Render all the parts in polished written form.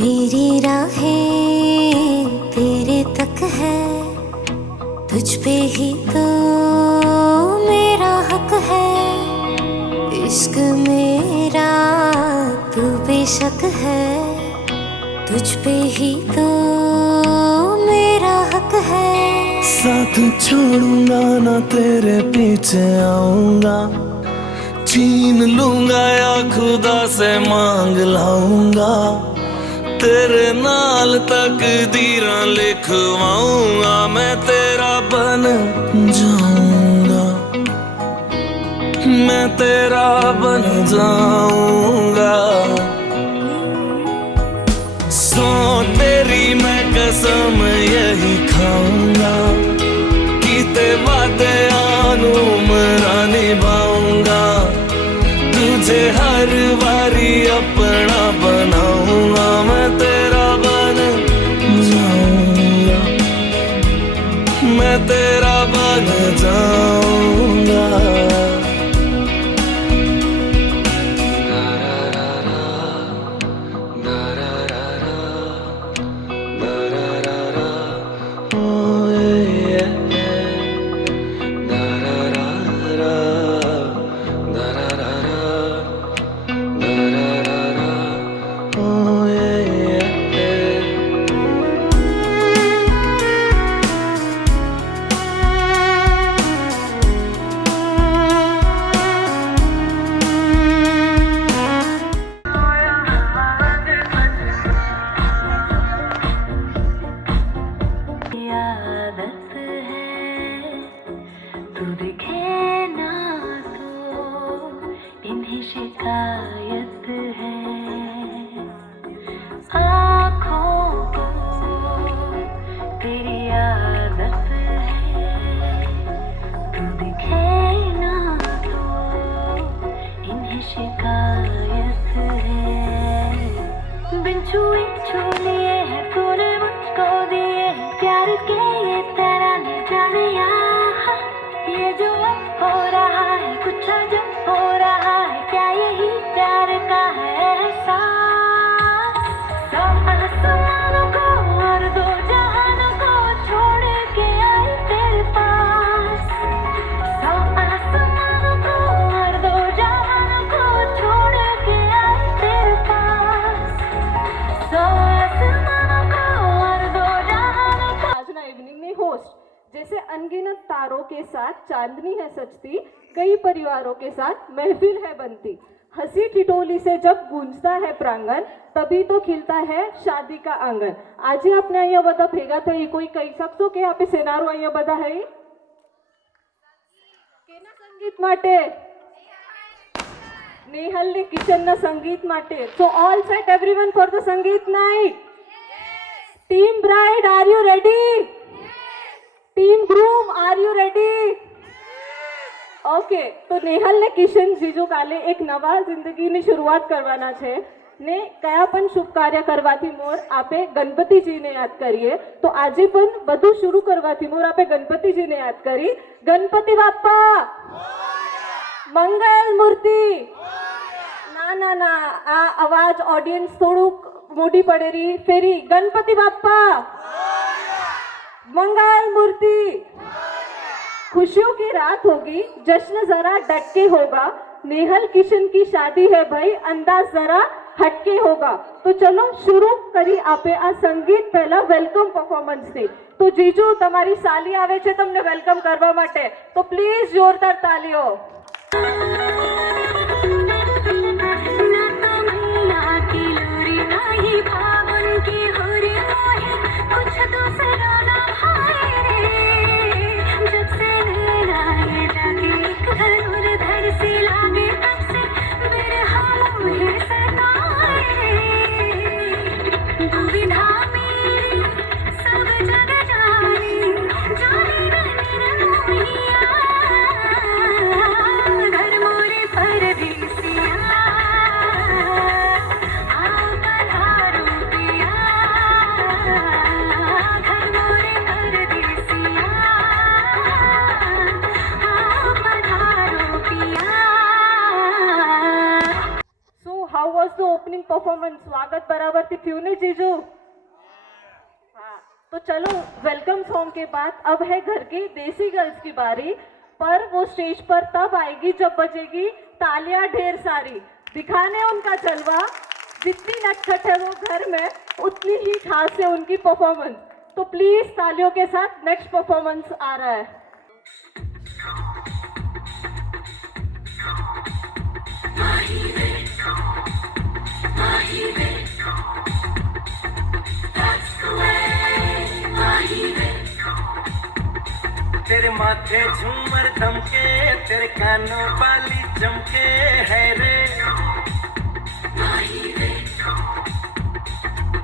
मेरी राहें तेरे तक है, तुझ पे ही तो मेरा हक है। इश्क मेरा तू बेशक है, तुझ पे ही तो मेरा हक है। साथ छोड़ूंगा ना तेरे पीछे आऊंगा, छीन लूंगा या खुदा से मांग लाऊंगा। तेरे नाल तकदीरां लिखवाऊंगा, मैं तेरा बन जाऊंगा, मैं तेरा बन जाऊंगा। सो तेरी मैं कसम यही खाऊंगा, कीते वादे आनू मरा निभाऊंगा। तुझे हर बारी अपना बनाऊंगा, मैं तेरा बन जाऊंगा, मैं तेरा बन जाऊंगा। शिकायत है आँखों को, तेरी आदत है। तू दिखे ना तो इन्हें शिकायत है। बिन छुए छू लिए है तूने मुझको दिए हैं प्यार के ये तराने जाने यहाँ। ये जो अब हो रहा है कुछ अजब हो रहा है, क्या यही प्यार का है एहसास। सब आसमानों को और दो जहानों को छोड़ के आई तेरे पास। सब आसमानों को और दो जहानों को छोड़ के आई तेरे पास। सब आसमानों को और दो जहानों को। આજના ઇવનિંગની હોસ્ટ जैसे अनगिनत तारों के साथ चांदनी है सजती, कई परिवारों के साथ महफिल है बनती। हंसी ठिठोली से जब गूंजता है प्रांगण, तभी तो खिलता है शादी का आंगन। આજે આપણે અહીંયા બધા ભેગા થઈ, કોઈ કહી શકશો કે આપે સેનારો અહીંયા બધા હૈ કેના સંગીત માટે? નેહલ ને કિશન ના સંગીત માટે। So all set everyone for the સંગીત night. Team bride, are you ready? Team groom, are you ready? Okay, तो નેહલ ને કિશન જીજુ કાલે એક નવા જિંદગીની શરૂઆત કરવાના છે ને કયા પણ શુભ કાર્ય કરવાથી મોર આપે ગણપતિજીને યાદ કરીએ। તો આજે પણ બધું શરૂ કરવાથી મોર આપે ગણપતિજીને યાદ કરી। ગણપતિ બાપ્પા મંગલ મૂર્તિ। ના ના ના, આ અવાજ ઓડિયન્સ થોડુંક મોટી પડે રહી ફેરી। ગણપતિ બાપ્પા मंगल मूर्ति। खुशियों की रात होगी, जश्न जरा डट के होगा। नेहल किशन की शादी है भाई, अंदाज जरा हटके होगा। तो चलो शुरू करी आपे आ संगीत पहला वेलकम परफॉर्मन्स थी। तो जीजू तमारी साली आवे छे तमने वेलकम करवा माटे, तो प्लीज जोरदार तालियों। Was the opening performance? સ્વાગત બરાબરથી થયું ને जीजू? हाँ, तो चलो वेलकम सॉन्ग के बाद अब है घर की देसी गर्ल्स की बारी, पर वो स्टेज पर तब आएगी जब बजेगी तालियां ढेर सारी, दिखाने उनका जलवा। जितनी नटखट है वो घर में, उतनी ही खास है उनकी परफॉर्मेंस। तो प्लीज तालियों के साथ नेक्स्ट परफॉर्मेंस आ रहा है। तेरे माथे झूमर दमके, तेरे कानों वाली चमके है रे,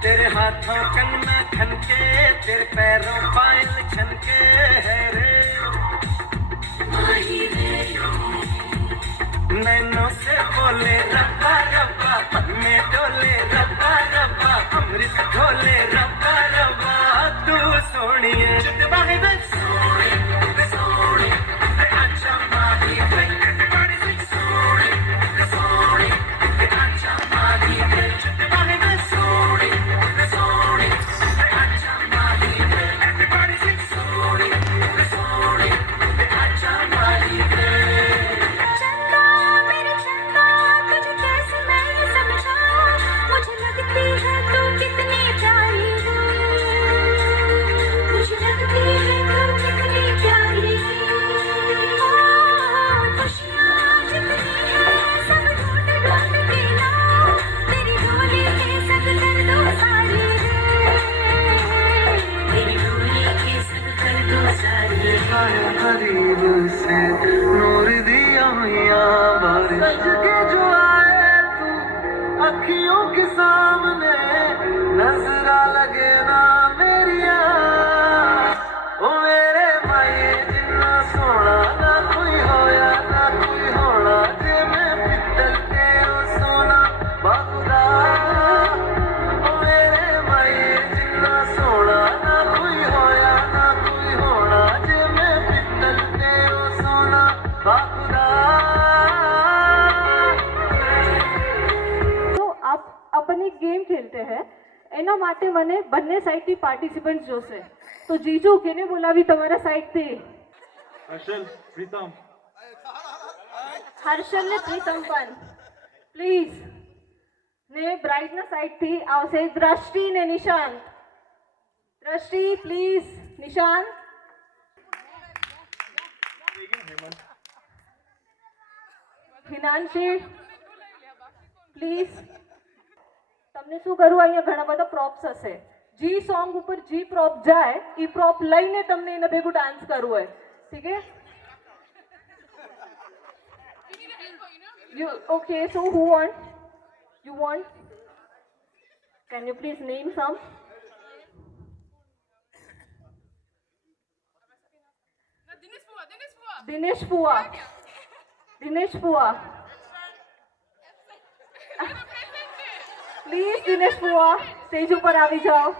तेरे हाथों कंगना खनके, तेरे पैरों पायल छनके है रे, नैनों से बोले रब्बा रब्बा, पल में डोले रब्बा रब्बा, अमृत ढोले रब्बा रब्बा, तू सोनिए नूर दिया हुआ बारिश के जो आए तू अखियों के सामने, नजरा लगे ना मेरिया, ओ मेरे माए जिन्ना सोना ना कोई होया ना कोई होना, जे मैं पित्तल के ओ सोना बाखुदा, ओ मेरे माए जिन्ना सोना ना कोई होया ना कोई होना, जे मैं पित्तल के ओ सोना बाखुदा। तो आप अपनी गेम खेलते हैं એના માટે મને બંને સાઈડથી પાર્ટિસિપન્ટ જોશે, તો જીજુ કેને બોલાવી તમારા સાઈડથી? હર્ષલ, પ્રીતમ. હર્ષલ ને પ્રીતમ પણ પ્લીઝ. ને બ્રાઇડના સાઈડથી આવશે દ્રષ્ટિ ને નિશાંત. દ્રષ્ટિ પ્લીઝ, નિશાંત. હિનાંશી પ્લીઝ. તમને શું કરવું, અહીંયા ઘણા બધા પ્રોપ્સ હશે. जी सॉन्ग ऊपर जी प्रॉप जाए, ई प्रॉप लईने तमने एना भेगुं डांस करवो है, ठीक है? You okay? So who want? You want? Can you please name some? Dinesh Pua. Dinesh Pua. Please Dinesh Pua stage ઉપર આવી જાઓ.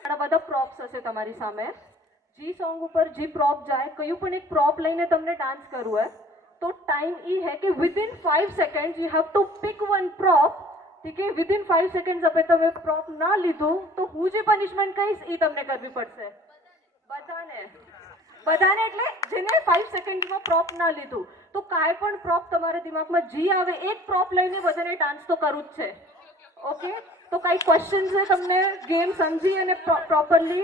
ઘણા બધા પ્રોપ્સ હશે તમારી સામે. જી સોંગ ઉપર જે પ્રોપ જાય, કયું પણ એક પ્રોપ લઈને તમને ડાન્સ કરવું હોય તો ટાઈમ એ है कि within 5 seconds you have to pick one prop, ठीक है? विदिन 5 सेकंड्स આપણે તમે પ્રોપ ના લીધું તો હું જે પનિશમેન્ટ કહીશ એ તમને કરવી પડશે. બધાને એટલે જેને 5 સેકન્ડમાં પ્રોપ ના લીધું, તો કાંઈ પણ પ્રોપ તમારા દિમાગમાં જી આવે, એક પ્રોપ લઈને બધાને ડાન્સ તો કરવું જ છે. ओके, तो कई क्वेश्चन है तमने गेम समझी અને properly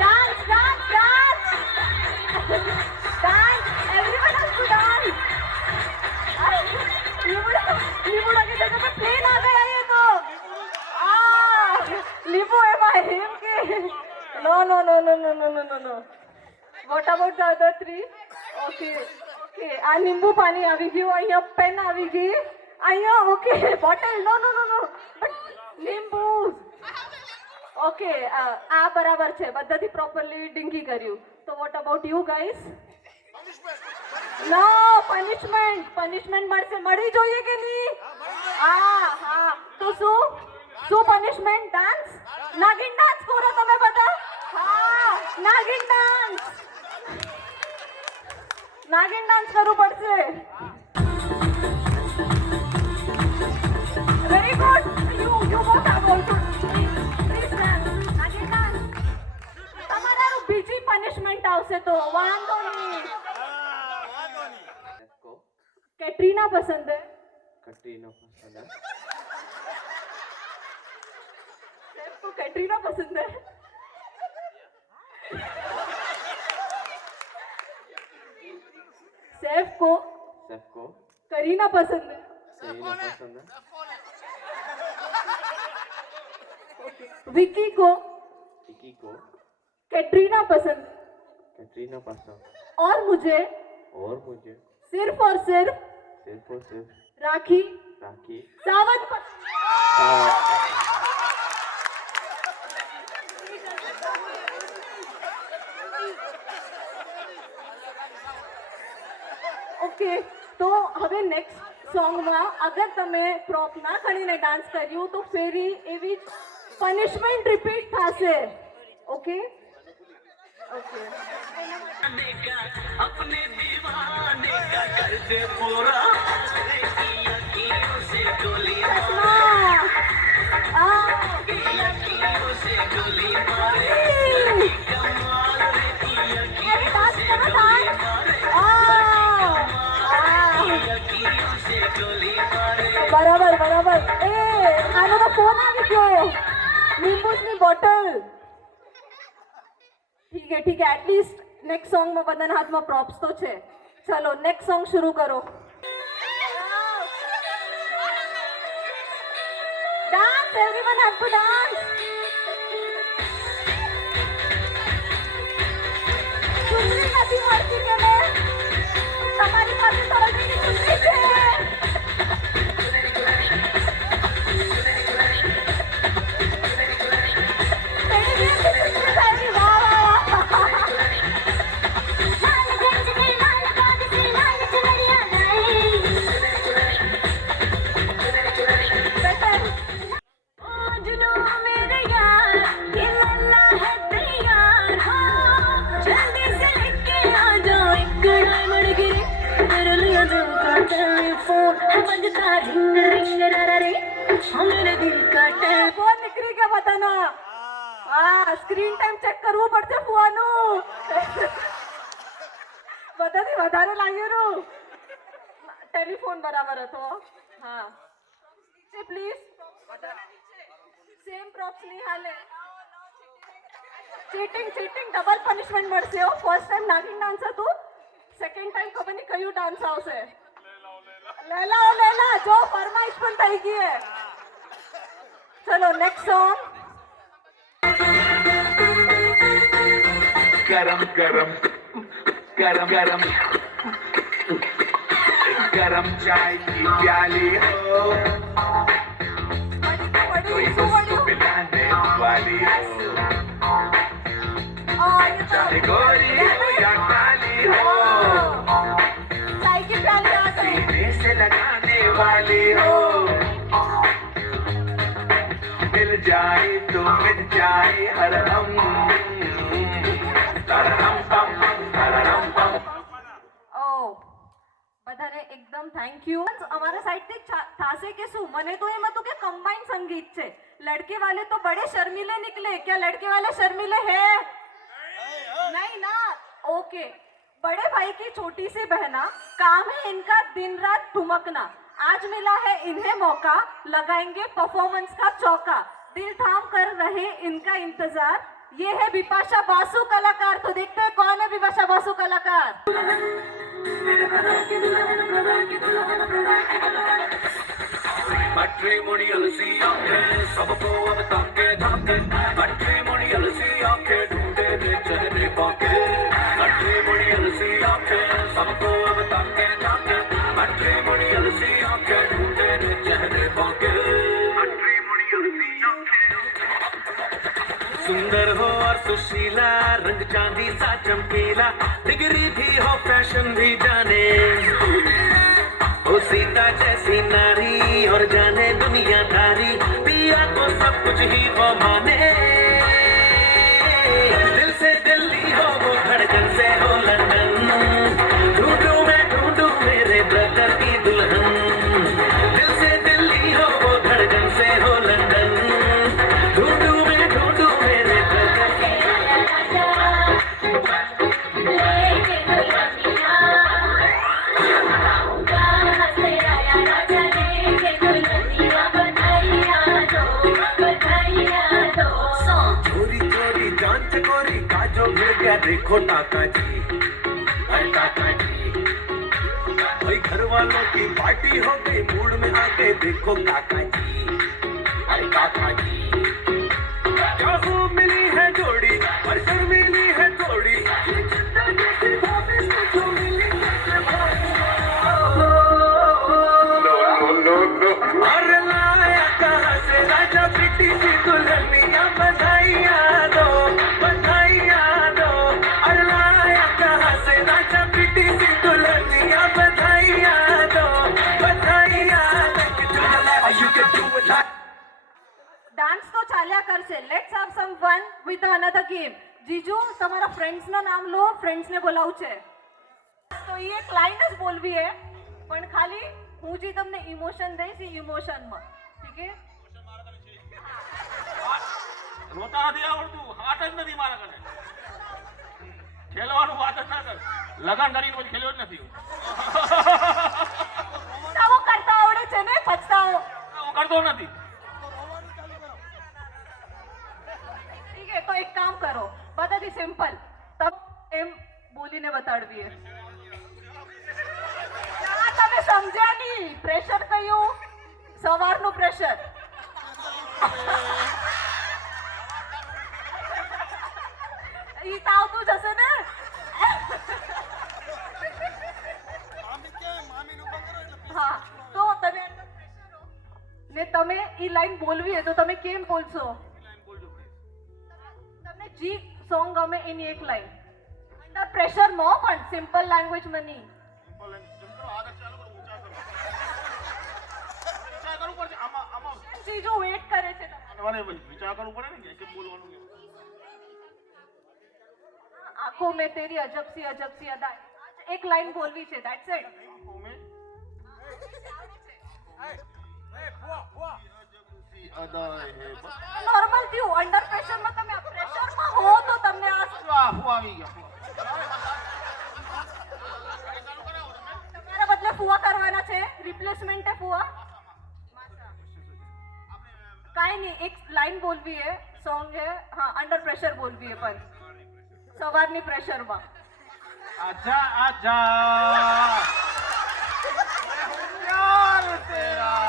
dance dance dance dance, everyone has to dance. लीबू लगे जगह पे प्लेन आ गया ये तो. लीबू एम आई हिम के no no no no no no no no. What about the other 3? Okay okay, આ લીંબુ પાણી આવી ગયું, અહીંયા પેન આવી ગઈ, અહીંયા okay bottle, no no no no, but લીંબુ ઓકે. આ બરાબર છે, બધાથી પ્રોપરલી ડિંગી કર્યું. તો what about you guys? No punishment, punishment મળશે, મળી જોઈએ કે નહીં? હા હા, તો શું પનિશમેન્ટ? ડાન્સ, નાગિન ડાન્સ કરો તમે બધા. હા, નાગિન ડાન્સ, નાગિન ડાન્સ કરવું પડશે. कैटरीना पसंद है। कटरीना पसंद है। सैफ को कैटरीना पसंद है। सैफ को सबको करीना पसंद है। करीना पसंद है। विकी को विकी को कैटरीना पसंद है। कटरीना पसंद और मुझे और मुझे सिर्फ और सिर्फ सिर्फ और सिर्फ राखी राखी सावंत पसंद है। सावंत ઓકે તો હવે નેક્સ્ટ સોંગમાં અગર તમે પ્રોપ ના કરીને ડાન્સ કર્યું તો ફેરી એવી જ પનિશમેન્ટ રિપીટ થશે ઓકે ઓકે अपने दीवाने का कर दे पूरा अखियों से गोली अखियों से गोली मारे कमाल रे की अखियों से गोली मारे अखियों से गोली मारे બરાબર બરાબર એ આનો તો ફોન આવી ગયો લીંબુની બોટલ ઠીક है एटलीस्ट नेक्स्ट सॉन्ग में बधाના હાથમાં props તો છે ચલો नेक्स्ट सॉन्ग शुरू करो dance everyone have to dance ચુંદડી નથી મળતી કે ને તમારી પાસે તો ઓલરેડી ચુંદડી છે ફોન નીકળી ગયા બધાનો હા સ્ક્રીન ટાઈમ ચેક કરવું પડશે ફોનનું બધાથી વધારે લાગ્યું ટેલિફોન બરાબર હતો હા નીચે પ્લીઝ સેમ પ્રોપ્સ નહીં હાલે ચીટિંગ ડબલ પનિશમેન્ટ મળશે ફર્સ્ટ ટાઈમ નાગિન ડાન્સ હતું સેકન્ડ ટાઈમ ખબર નહીં કયું ડાન્સ આવશે લેલા જો ફરમાઈશ પણ થઈ ગઈ હે चलो नेक्स्ट सॉन्ग गरम गरम गरम गरम गरम चाय की प्याली हो कोई मुझको पिलाने वाली हो चाहे गोरी हो या काली हो चाय की प्याली आ गई सीने से लगाने वाली हो मिल जाए तो मिल जाए हर हम तरहम पम तरहम पम ઓ બધાને એકદમ થેન્ક યુ અમારા સાઈડથી થાશે કે શું મને તો એમ હતું કે કમ્બાઈન સંગીત છે લડકે વાલે તો બડે શર્મીલે निकले क्या लड़के वाले शर्मीले हैं नहीं ना ओके बड़े भाई की छोटी सी बहना काम है इनका दिन रात ठुमकना आज मिला है इन्हें मौका लगाएंगे परफॉर्मेंस का चौका दिल थाम कर रहे इनका इंतजार ये है बिपाशा बासु कलाकार तो देखते हैं कौन है बिपाशा बासु कलाकार मैट्रिमोनियल सी आंखें सबको अब ताके झाके मैट्रिमोनियल सी आंखें ढूंढे रे चेहरे बाके मैट्रिमोनियल सी आंखें सबको अब ताके झाके मैट्रिमोनियल सी आंखें ढूंढे रे चेहरे बाके मैट्रिमोनियल सी आंखें सुंदर हो और सुशीला रंग चांदी सा चमकीला डिग्री भी हो फैशन भी जाने ओ सीता जैसी नारी और जाने दुनियादारी पिया को सब कुछ ही वो माने दिल से दिल्ली हो वो धड़कन से हो लंदन ढूंढूं मेरे ब्रदर की दुल्हन दिल से दिल्ली हो वो धड़कन से हो लंदन ढूंढूं मेरे ब्रदर की देखो टाका जी, अरे टाका जी, भाई घर वालों की पार्टी हो गई, मूड में आ गए देखो काका जी, अरे काका जी, क्या खूब मिली है जोड़ी और शर्मीली है थोड़ी, ये चिंता जैसी भाभी से जो मिली कैसे भाई, अरे लाया कहाँ से राजा बेटी सी दुल्हनिया, बधाइयाँ दो, बधाइयाँ दो, अरे लाया कहाँ से राजा बेटी सी दुल्हनिया, बधाइयाँ दो, बधाइयाँ दो, you can do it like dance તો ચાલ્યા કરશે. Let's have sum fun with another game. જીજુ તમારા ફ્રેન્ડ્સના નામ લો, ફ્રેન્ડ્સને બોલાવું છે. તો એ એક લાઈન જ બોલવી છે, પણ ખાલી હું જે તમને ઇમોશન દઈશ એ ઇમોશનમાં, ઠીક છે? રોતા નથી આવડતું, હાથ જ નથી મારા કને. ખેલવાનું વાત જ ના કર. લગન કરીને પછી ખેલ્યો જ નથી. આવો કરતા આવડે છે ને, પછતાવો. હું કરતો નથી. ઠીક છે, તો એક કામ કરો, બધાથી સિમ્પલ તમ એમ બોલીને બતાડવી છે. આ તમે સમજ્યા નહીં, પ્રેશર કયું? સવારનું પ્રેશર. ઈ તો આવતું જ હશે ને. હા, તો તમે અંદર pressure હો. ને તમે ઈ લાઈન બોલવી છે તો તમે કેમ બોલશો? તમને જે સોંગ ગમે એની એક લાઈન અંડર પ્રેશર માં, પણ સિમ્પલ લેંગ્વેજ માં નહીં. જીજુ વેટ કરે છે તમારો. વિચાર કરવું પડે ને કે બોલવાનું કેમ. આંખોं में तेरी अजब सी अदा. એક લાઈન બોલવી છે, ધેટ્સ ઇટ. નોર્મલ થયું. અંડર પ્રેશર માં તમે પ્રેશર માં હો તો તમને આ તમારા બદલે ફુવા કરવાના છે, રિપ્લેસમેન્ટ है ફુવા. કાઈ નહીં, એક લાઈન બોલવી है, સોંગ है. હા, અંડર પ્રેશર બોલવી है, પણ સવારની પ્રેશરમાં. આજા આજા પ્યાર તેરા.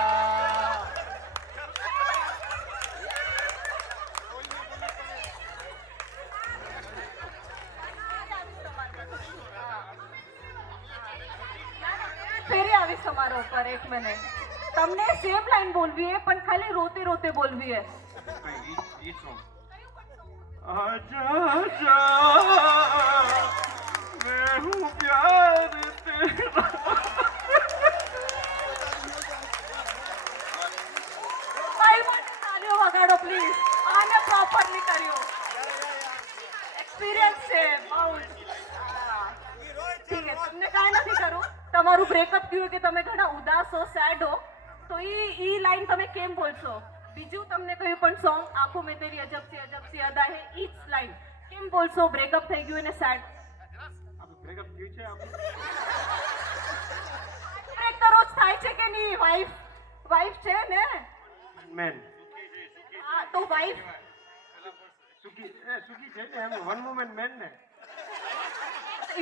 ફેરી આવીશ તમારા ઉપર. એક મિનિટ, તમને સેમ લાઈન બોલવી है, પણ ખાલી રોતે રોતે બોલવી है. आजा आजा मैं हूँ प्यार तेरा. ભાઈ માટે તાળીઓ વગાડો પ્લીઝ. આને પ્રોપરલી કર્યું. એક્સપિરિયન્સ છે બહુ. ઠીક છે, તમને કાંઈ નથી કરવું. તમારું બ્રેકઅપ થયું કે તમે ઘણા ઉદાસ હો, સેડ હો, તો ઈ લાઈન તમે કેમ બોલશો? બીજું તમને કહ્યું પણ સોંગ આંખોं में तेरी अजब सी अदा है, ઈ જ લાઈન કેમ બોલશો? બ્રેકઅપ થઈ ગયું એને સેડ. બ્રેકઅપ થયું છે આપણું. બ્રેક તો રોજ થાય છે કે નહીં? વાઈફ છે ને? મેન હા, તો વાઈફ સુખી છે ને એમ. વન વુમન મેન ને.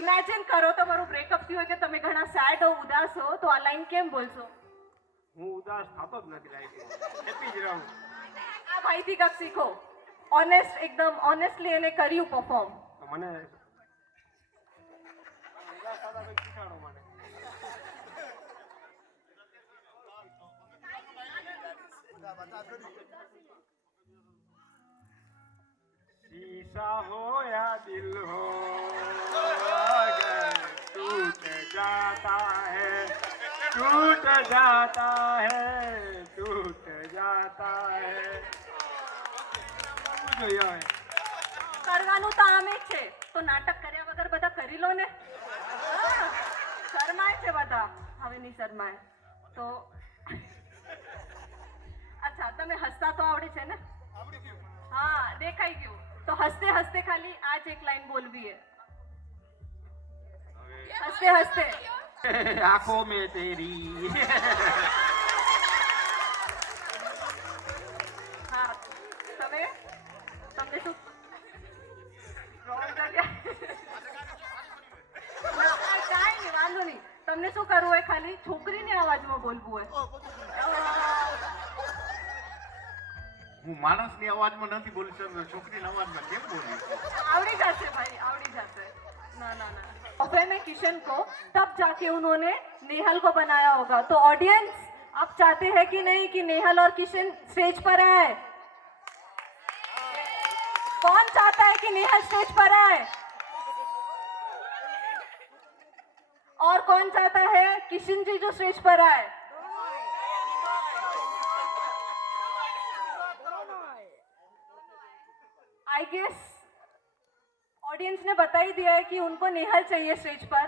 ઇમેજિન કરો તમારું બ્રેકઅપ થયું હોય કે તમે ઘણા સેડ હો, ઉદાસ હો, તો આ લાઈન કેમ બોલશો? હું ઉદાસ થતો જ નથી લાઈફમાં. હેપી જ રહું. આ ભાઈથી કંઈક શીખો. ઓનેસ્ટ, એકદમ ઓનેસ્ટલી એને કર્યું પરફોર્મ. તો મને ઉદાસ થતા કંઈક શીખવાડો મને. शीशा हो या दिल हो अगर टूट जाता है टूट जाता है. કરવાનું તો આમે જ છે, તો નાટક કર્યા વગર બધા કરી લો ને. હા, શરમાય છે બધા, હવે નહીં શરમાય તો. અચ્છા, તમે હસતા તો આવડે છે ને? હા, દેખાઈ ગયું. તો હસતે હસતે ખાલી આ જ એક લાઈન બોલવી है. હસતે હસતે આંખોं में तेरी. હા, તમને શું ત્રણ જગ્યા શું કરવું હોય? ખાલી છોકરીની અવાજમાં બોલવું હોય. હું માણસની અવાજમાં નથી બોલી શકતો, છોકરીની અવાજમાં કેમ બોલી? आवड़ी जाते भाई, आवड़ी जाते. ना ना ना. ऑफर में किशन को तब जाके उन्होंने नेहल को बनाया होगा. तो ऑडियंस, आप चाहते हैं कि नहीं कि नेहल और किशन स्टेज पर आए? कौन चाहता है कि नेहल स्टेज पर आए? और कौन चाहता है किशन जी जो स्टेज पर आए? आई गेस ऑडियंस ने बता ही दिया है कि उनको नेहल चाहिए स्टेज पर.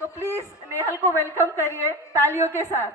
तो प्लीज नेहल को वेलकम करिए तालियों के साथ.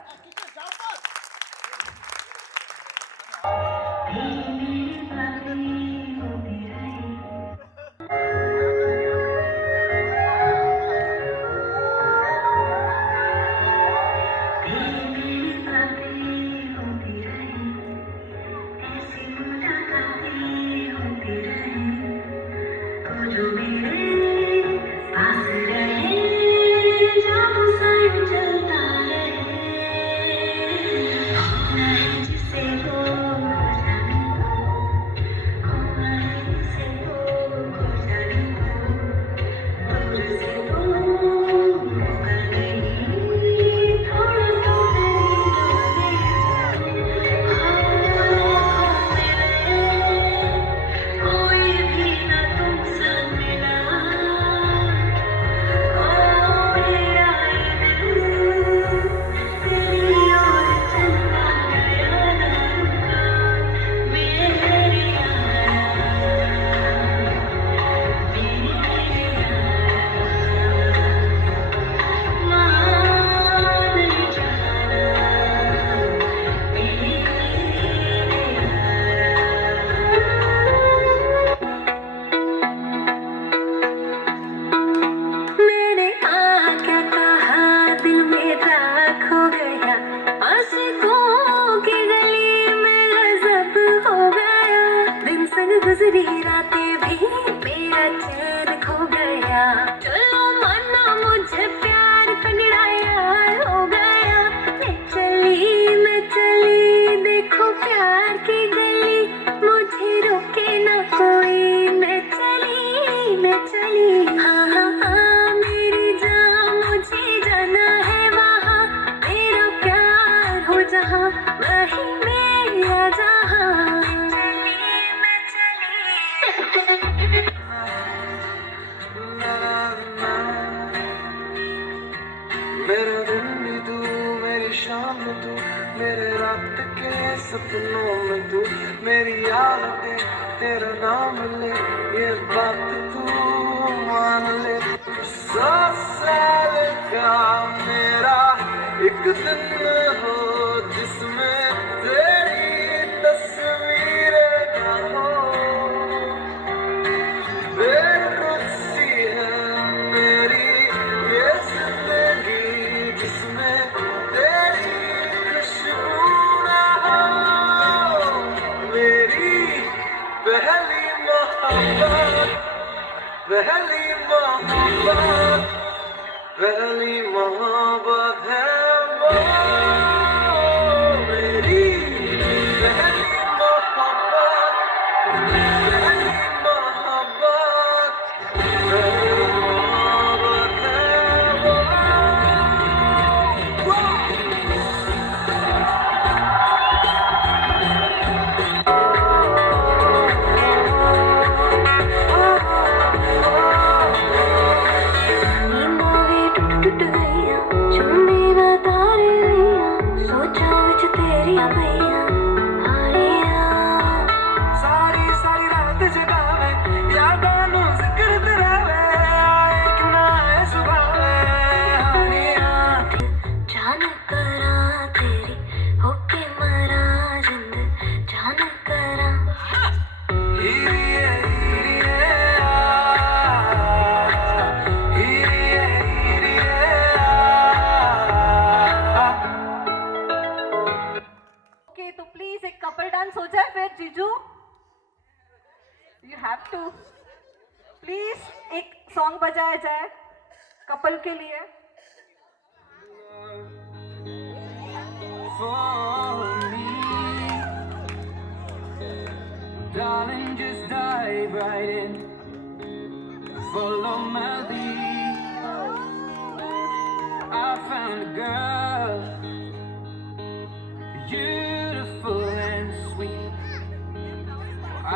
मैंने क्या कहा दिल मेरा खो गया आशिकों की गली में गजब हो गया दिन संग गुजरी रातें भी मेरा चैन खो गया चलो माना मुझे प्यार तगड़ा यार हो गया मैं चली देखो प्यार की गली मुझे रोके ना कोई मैं चली हाँ हाँ हाँ मेरी जान मुझे जाना है वहाँ मेरा प्यार हो जहाँ वही मेरा जहाँ मैं चली मेरा दिन भी तू, मेरी शाम तू, मेरे रात के सपनों में तू, मेरी आदतें तेरा नाम ले, ये बात तू मान ले. 100 साल का मेरा एक दिन हो जिसमें तेरी तस्वीर ना हो. बेखुशी है मेरी ये जिंदगी जिसमें तेरी खुशबू ना हो. मेरी पहली मोहब्बत है वो मेरी पहली मोहब्बत है वो. टूट गईया चुन्नी ना तारे सोचा विच तेरिया पईया हारिया सारी सारी रात जगावे यादां नू जिक्र करावे आए क्यों ना आए सुबह हानिया. जान करा तेरी होके मरा जिंद जान करा हीरिए हीरिए हीरिए ओके, तो प्लीज एक कपल डांस हो जाए फिर. जीजू, यू हैव टू प्लीज एक सॉन्ग बजाया जाए कपल के लिए. for me. Darling, just dive right in. Follow my lead. I found a girl, beautiful and sweet.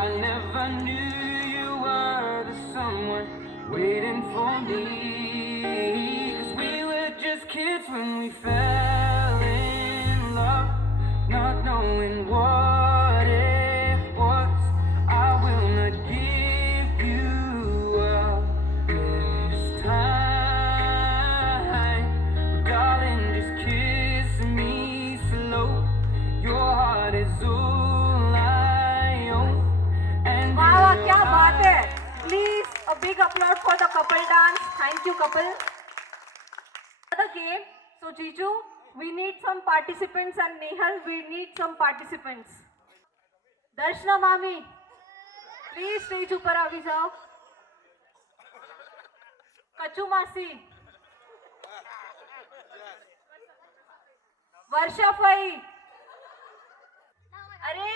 I never knew you were the someone waiting for me. 'Cause we were just kids when we fell in love, not knowing what it was. I will not give you up this time. Darling, just kiss me slow. Your heart is all I own. And वाह वाह, क्या बात है. Please a big applause for the couple dance. Thank you couple. The game. So Jiju, we need some participants, and Nehal, we need some participants. Darshna Mami, please stage ऊपर आ जाओ. कच्चू मासी, वर्षा फई. अरे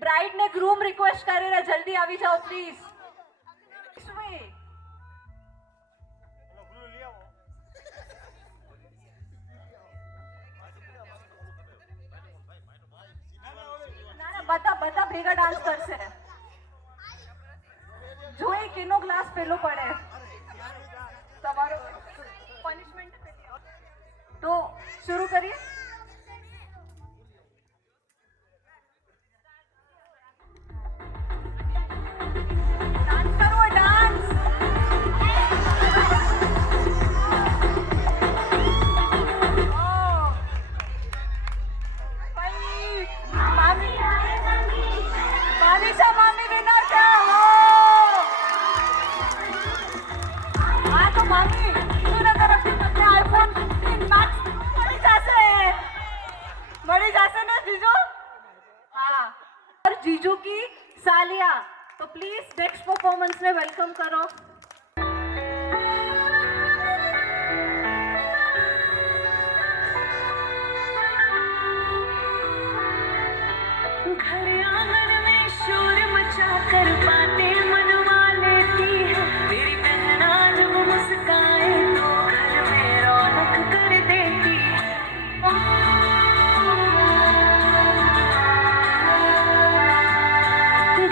ब्राइड ने ग्रूम रिक्वेस्ट करेला, जल्दी આવી જાઓ પ્લીઝ. ના ના, બધા ભેગા ડાન્સ કરશે. જોઈ કેનો ગ્લાસ પેલો પડે. તમારો પનિશમેન્ટ તો શરૂ કરીએ. डांस करो डांस. मामी मानिशा मामी विनर का हो. हाँ तो मामी सुना तरफ अपने आईफोन 15 मैक्स बड़ी जासे ना जीजू. हाँ और जीजू की सालिया. तो प्लीज नेक्स्ट परफॉर्मेंस में वेलकम करो. घर आंगन में शोर मचा कर बातें मनवा लेती है मेरी बहना. जब मुस्काए तो घर में रौनक कर देती है.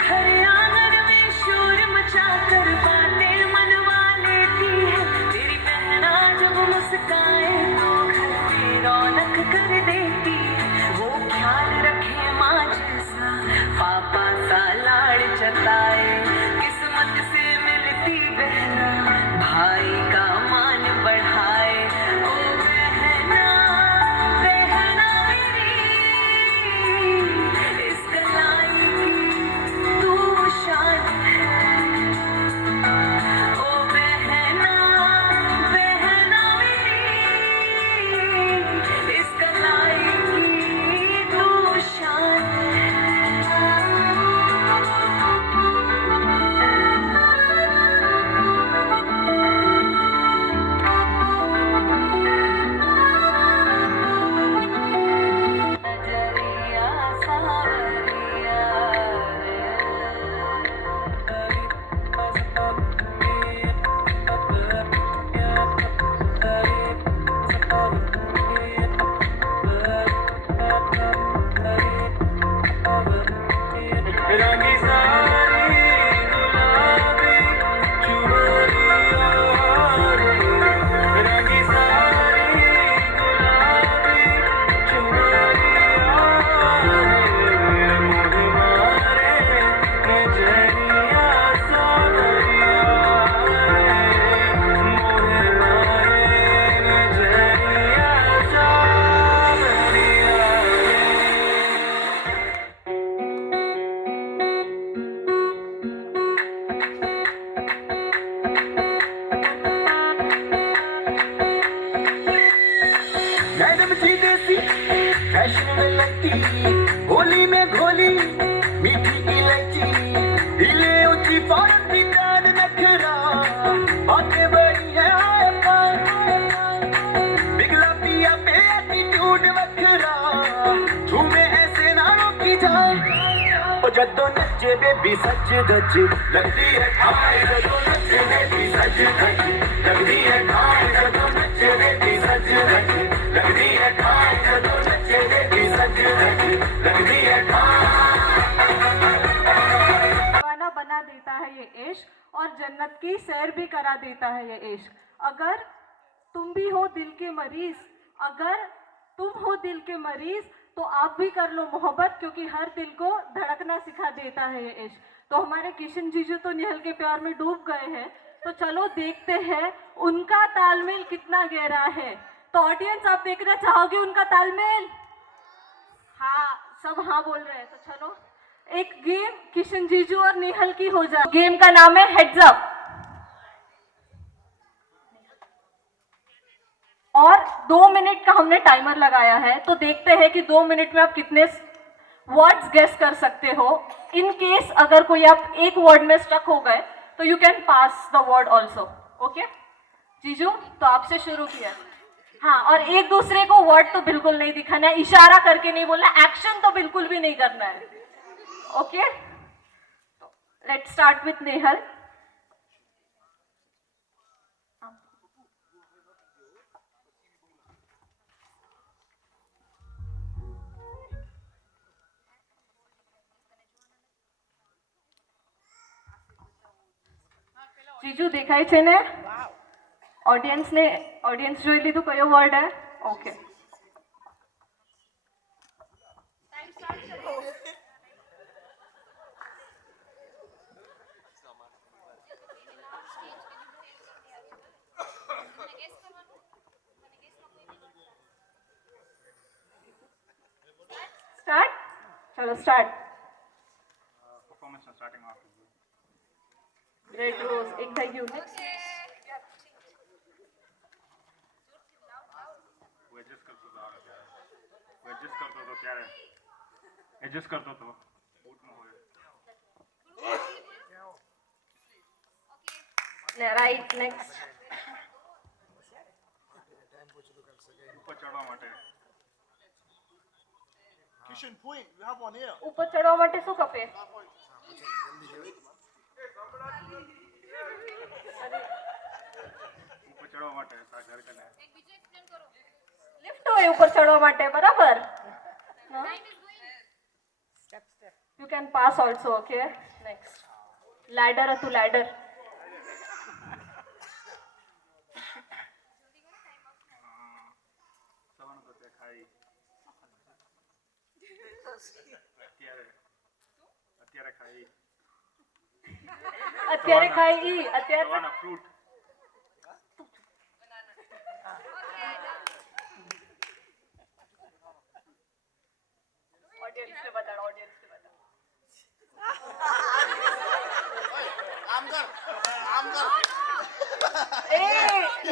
घर आंगन में शोर मचा कर बातें मनवा लेती है मेरी बहना. जब मुस्काए तो घर में रौनक कर देती है. वो ख्याल रखे माँ जैसा, पापा सा लाड़ जताए. किस्मत से मिलती बहना, भाई का मान बढ़ाए. ओ बहना बहना मेरी, इस कलाई की तू शान है. ओ बहना बहना मेरी, इस कलाई की तू शान नजरिया सावरिया रंगी सारी गुलाबी चुनरिया रे. रंगी सारी गुलाबी चुनरिया रे. मोहे मारे नजरिया सावरिया रे. मोहे मारे नजरिया सावरिया रे. मैडम जी देसी फैशन में लगती, होली में घोली मीठी इलायची. हिले ऊंची फौरन भी दान नखरा, बातें बड़ी है बिगला पिया पे एटीट्यूड वखरा. जदों नचे बेबी सच धज लगदी है ठाई जदों नचे बेबी सच धज लगदी है ठाई जदों नचे बेबी सच धज लगदी है ठाई जदों नचे बेबी सच धज लगदी है दीवाना बना देता है ये इश्क और जन्नत की सैर भी करा देता है ये इश्क। अगर तुम भी हो दिल के मरीज, अगर तुम हो दिल के मरीज तो आप भी कर लो मोहब्बत, क्योंकि हर दिल को धड़कना सिखा देता है ये इश्क। तो हमारे किशन जीजू तो निहल के प्यार में डूब गए हैं, तो चलो देखते हैं उनका तालमेल कितना गहरा है। तो ऑडियंस आप देखना चाहोगे उनका तालमेल? हाँ, सब हाँ बोल रहे हैं। तो चलो एक गेम किशन जीजू और निहल की हो जाए। गेम का नाम है हेड्स अप और 2 मिनट का हमने टाइमर लगाया है, तो देखते हैं कि 2 मिनट में आप कितने वर्ड्स गेस कर सकते हो। इन केस अगर कोई आप एक वर्ड में स्टक हो गए तो you can pass the word also. Okay जीजू, तो आपसे शुरू किया। हाँ, और एक दूसरे को वर्ड तो बिल्कुल नहीं दिखाना है, इशारा करके नहीं बोलना, एक्शन तो बिल्कुल भी नहीं करना है। Okay, let's start with Nehal. जीजू देखाय છે ને? ઓડિયન્સ જોઈ લીધું કયો વર્ડ है? Okay, start. ચલો start. Performance starting of red rose એક થઈ ગયું। હું એડજસ્ટ કરતો હતો બૂટમાં હોય રાઈટ, નેક્સ્ટ। ઉપર ચડવા માટે Kishan point you have one here ઉપર ચડવા માટે શું કપે? ઉપર ચડવા માટે ઘર કને લિફ્ટ હોય ઉપર ચડવા માટે, બરાબર? You can pass also. Okay, next. Ladder હતું, ladder. સવાનું તો તે ખાઈ અત્યારે ખાઈ અત્યારે ખાઈ ઈ, અત્યારે સવાના ફ્રૂટ ऑडियंस ने बताओ, ऑडियंस ने बताओ। ए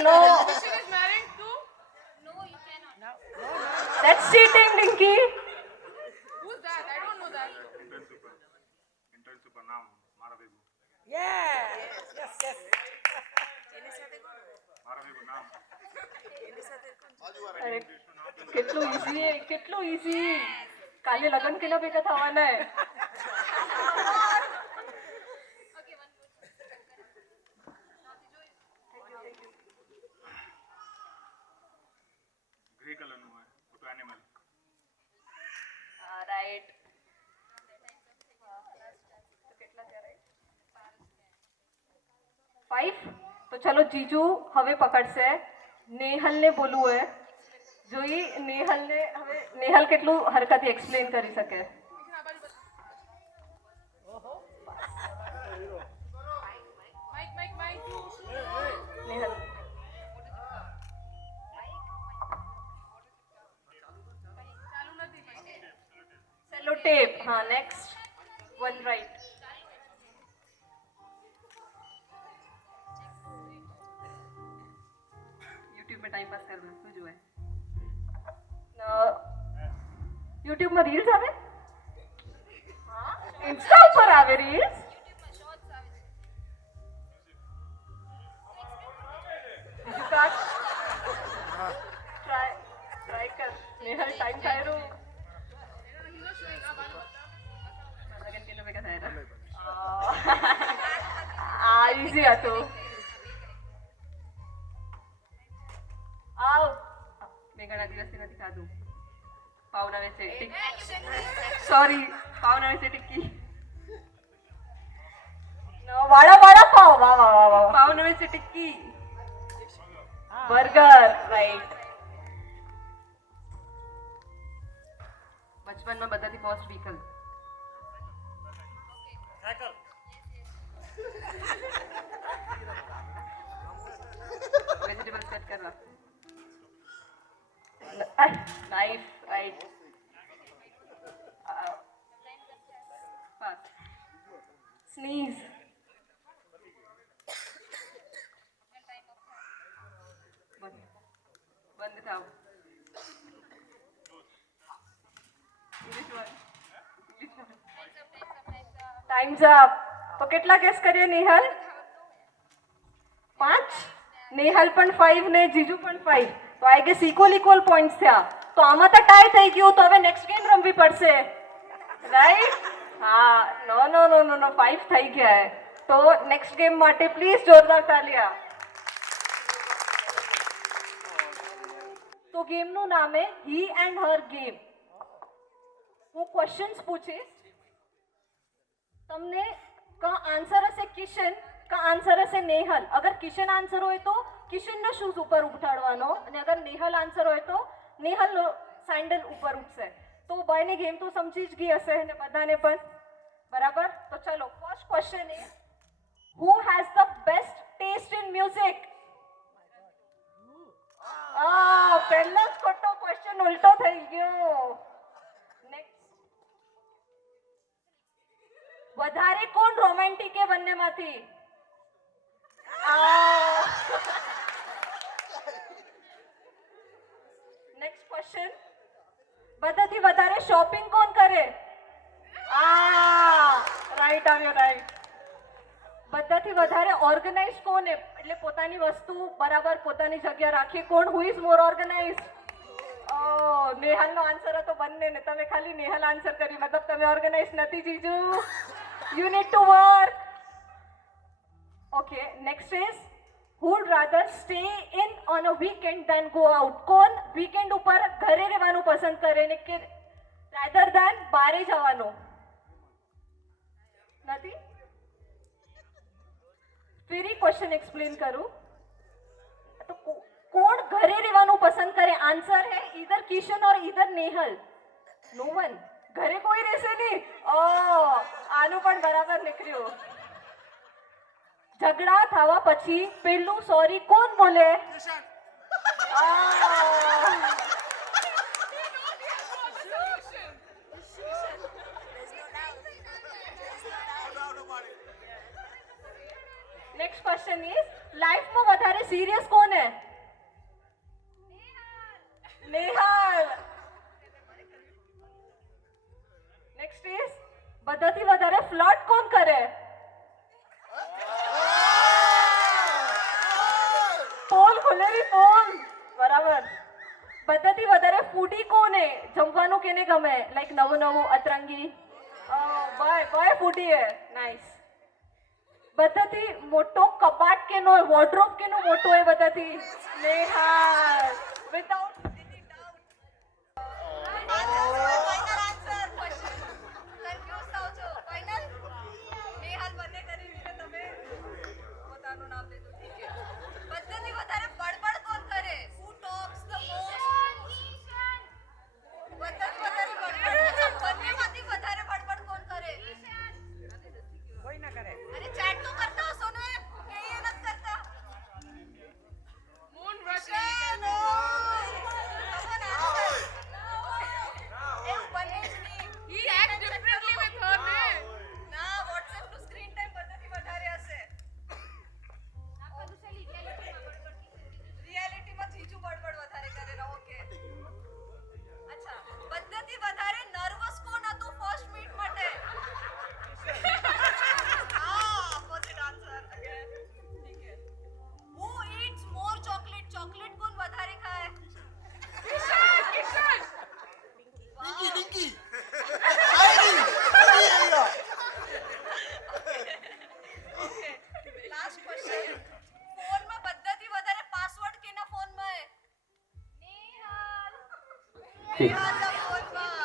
no, that's cheating, Dinky. Internship પર નામ મારા ભેગું મારા ભેગું નામ અરે કેટલું ઈઝી છે, કેટલું ઈઝી। કાલે લગન કેલા ભેગા થવાના હે? ગ્રે કલરનું હોય મોટું એનિમલ રાઈટ। તો કેટલા થયા? રાઈટ 5। તો ચલો જીજુ હવે પકડશે। નેહલને બોલવું હે, જોઈ નેહલને હવે નેહલ કેટલું હરકત એક્સપ્લેન કરી શકે। Nehal sellotape. हाँ, नेक्स्ट वन राइट। यूट्यूब में टाइम पास करना जो है। यूट्यूब में रील्स आवे, इंस्टा पर आवे रील्स। ट्राई कर नेहल, टाइम थायरो આ ઈઝી હતું. આવ મેં ઘણા દિવસથી નથી ખાધું. પાવના વેચે સોરી પાવના વેચે ટિક્કી. વાડા વાડા પાવ. વાહ વાહ વાહ વાહ. પાવના વેચે ટિક્કી. Burger right. બચપનમાં બધાથી ફર્સ્ટ વ્હીકલ વેજીટેબલ કટ કરવા. Knife right. સ્નીઝ. બંધ થાવ. Times up. તો કેટલા ગેસ કર્યો નિહાલ? 5. નિહાલ પણ 5 ને જીજુ પણ 5. તો આઈ ગેસ ઇક્વલ પોઈન્ટ્સ થયા. તો આમાં તો ટાઈ થઈ ગયું. તો હવે નેક્સ્ટ ગેમ રમવી પડશે રાઈટ. હા નો નો નો નો નો 5 થઈ ગયા હે. તો નેક્સ્ટ ગેમ માટે પ્લીઝ જોરદાર તાલિયા. તો ગેમનું નામ હે હી એન્ડ હર ગેમ. હું ક્વેશ્ચન્સ પૂછીશ. તમને કા આન્સર હશે કિશન, કા આન્સર હશે નેહલ. અગર કિશન આન્સર હોય તો કિશનનો શૂઝ ઉપર ઉઠાડવાનો, અને અગર નેહલ આન્સર હોય તો નેહલનો સેન્ડલ ઉપર ઉઠશે. તો ભાઈની ગેમ તો સમજી જ ગઈ હશે ને બધાને પણ બરાબર. તો ચલો first question is who has the best taste in music. પહેલો જ ખોટો ક્વેશ્ચન ઉલટો થઈ ગયો. વધારે કોણ રોમેન્ટિક છે બંનેમાંથી? નેક્સ્ટ ક્વેશ્ચન બધાથી વધારે શોપિંગ કોણ કરે? રાઈટ આવ્યો રાઈટ. બધાથી વધારે ઓર્ગેનાઇઝ કોણ છે? એટલે પોતાની વસ્તુ બરાબર પોતાની જગ્યા રાખે કોણ? Who is more organise? નેહાલનો આન્સર હતો બંને ને તમે ખાલી નેહાલ આન્સર કરી, મતલબ તમે ઓર્ગેનાઇઝ નથી જીજુ. You need to work. Okay, next is who would rather stay in on a weekend than go out? કોણ વીકેન્ડ ઉપર ઘરે રહેવાનું પસંદ કરે ને કે rather than બહારે જવાનું? નથી. ફરી ક્વેશ્ચન એક્સપ્લેન કરું તો કોણ ઘરે રહેવાનું પસંદ કરે? આન્સર હે ઈધર કિશન ઓર ઈધર નેહલ. નો વન. ઘરે કોઈ રહેશે નહીં. આનું પણ બરાબર નીકળ્યું. ઝઘડા થવા પછી પેલું સોરી કોણ બોલે? નેક્સ્ટ ક્વેશ્ચન ઇઝ લાઈફમાં વધારે સિરિયસ કોણ હે? નેહાલ. નેક્સ્ટ ઇઝ બધાથી વધારે ફ્લર્ટ કોણ કરે? પોલ ખુલેરી પોલ. બરાબર. બધાથી વધારે ફૂડી કોણ હે? જમવાનું કેને ગમે? લાઈક નવું નવું અતરંગી. બાય ફૂડી હે. નાઇસ. બધાથી મોટો કબાટ કેનો? વોર્ડરોબ કેનો મોટો હે બધાથી? નેહાલ. વિધાઉટ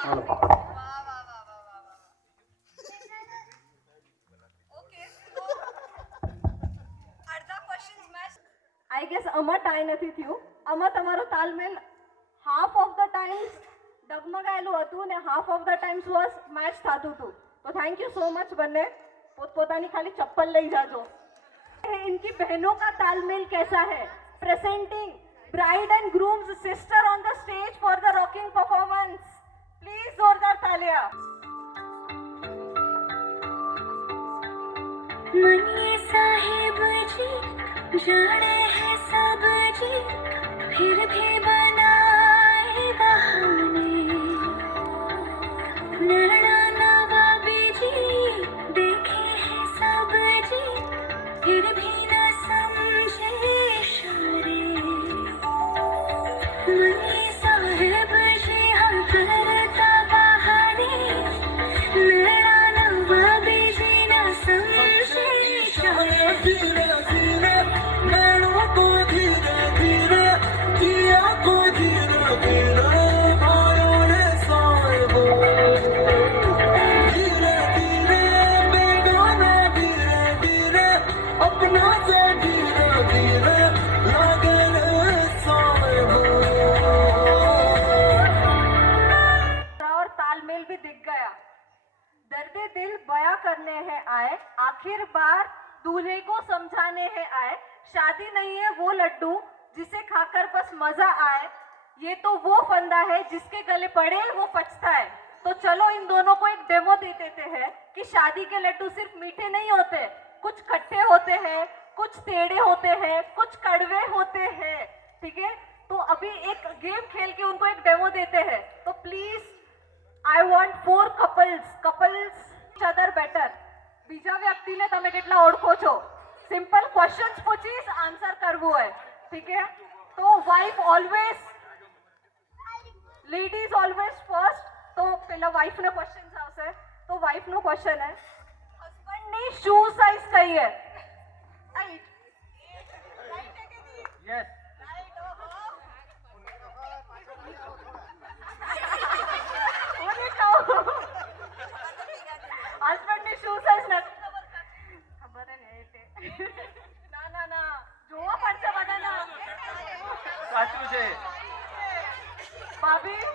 આઈ ગેસ આમાં ટાઈ નથી થયું. આમાં તમારો તાલમેલ હાફ ઓફ ધ ટાઈમ્સ ડગમગાયેલું હતું ને half of the times was match થતું હતું. તો થેન્ક યુ સો મચ બંને. પોતપોતાની ખાલી ચપ્પલ લઈ જાજો. इनकी बहनों का तालमेल कैसा है? Presenting bride and groom's sister on the stage for the rocking performance. Please जोरदार तालियां. मनिए साहिब जी जाने हैं सब जी फिर भी बनाए बहाने नैना नवाबी जी देखे हैं सब जी फिर भी न समझे इशारे मनिए साहिब जी हम करता बहाने नैना नवाबी जी न समझे इशारे धीरे धीरे नैनों को धीरे धीरे जिया को धीरे धीरे भाइयों ने साहिबो धीरे धीरे बेगाना धीरे धीरे अपना से धीरे धीरे लागे रे साहिबो और तालमेल भी दिख गया. दर्द दिल बयां करने हैं आए आखिर बार दूल्हे को समझाने हैं आए शादी नहीं है वो लड्डू जिसे खाकर बस मजा आए ये तो वो फंदा है जिसके गले पड़े वो पचता है. तो चलो इन दोनों को एक डेमो दे देते हैं कि शादी के लड्डू सिर्फ मीठे नहीं होते, कुछ खट्टे होते हैं, कुछ टेढ़े होते हैं, कुछ कड़वे होते हैं. ठीक है, तो अभी एक गेम खेल के उनको एक डेमो देते हैं. तो please I want 4 couples each other better. બીજા વ્યક્તિને તમે કેટલા ઓળખો છો? સિમ્પલ ક્વેશ્ચન્સ પૂછીશ, આન્સર કરવું હોય. ઠીક છે, તો wife always ladies always first. તો પેલા વાઇફનો ક્વેશ્ચન આવશે. તો વાઇફનો ક્વેશ્ચન હે હસબન્ડની શૂ સાઇઝ કઈ હે? યસ હસબન્ડની શૂ સાઇઝ નથી ખબર ને. ના ના ના, જોવા પડશે બધાના. સાચું છે. ભાભી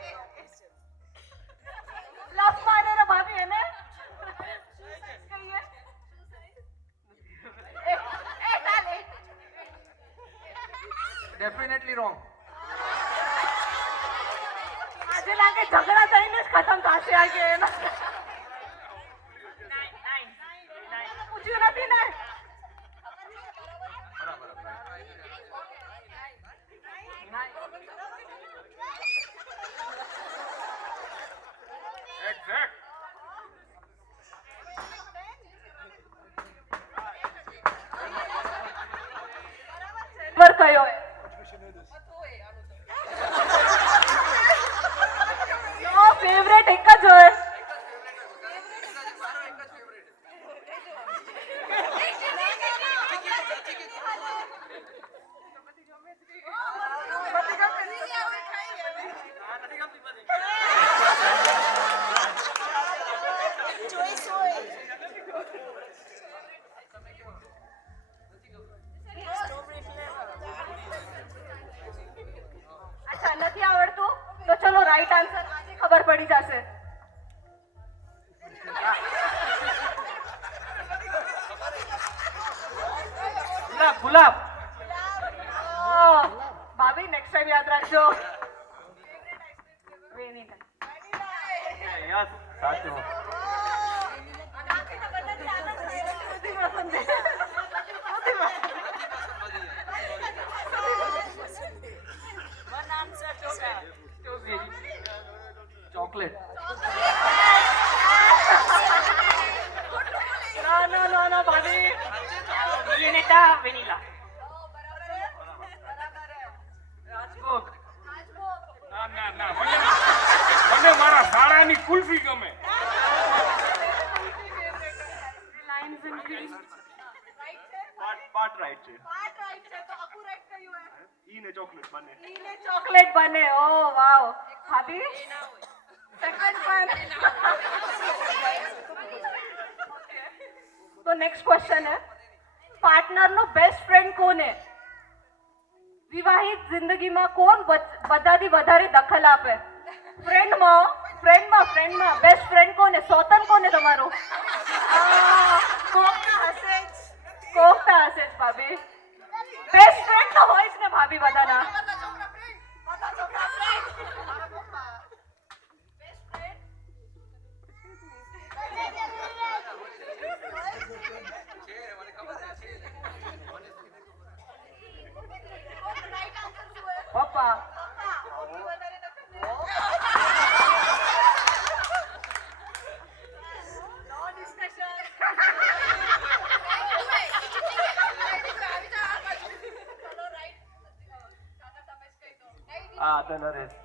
લફ મારે ને ભાભી એને કહીએ એ ચાલે ડેફિનેટલી રોંગ. આજે લાગે ઝઘડા થઈને જ ખતમ થશે આજે એનો. પૂછ્યું નથી ને. એક્ઝેક્ટ. પર કયો હે? નો ફેવરેટ એક જ હોય. અચ્છા, નથી આવડતું તો ચલો રાઈટ આન્સર આજે ખબર પડી જશે. ગુલાબ. ભાભી નેક્સ્ટ ટાઈમ યાદ રાખજો. યસ સાચું. ચોકલેટ. ના ભાભી. વેનીલા. રાજભોગ. ના મને મારા શાળાની કુલ્ફી ગમે. પાર્ટ રાઈટ છે. તો આખું રાઈટ કયું હે? ઈ ને ચોકલેટ બને. ઈને ચોકલેટ બને. ઓ વાવ. ભાભી સેકન્ડ नेक्स्ट क्वेश्चन है, पार्टनर नो बेस्ट फ्रेंड कोण है? વિવાહિત જિંદગીમાં કોણ બધાથી વધારે દખલ આપે? ફ્રેન્ડમાં બેસ્ટ ફ્રેન્ડ કોને? સોતન કોને તમારું? કોકતા હશે જ ભાભી. બેસ્ટ ફ્રેન્ડ તો હોય જ ને ભાભી બધાના. પપ્પા. હા તો નરેશ.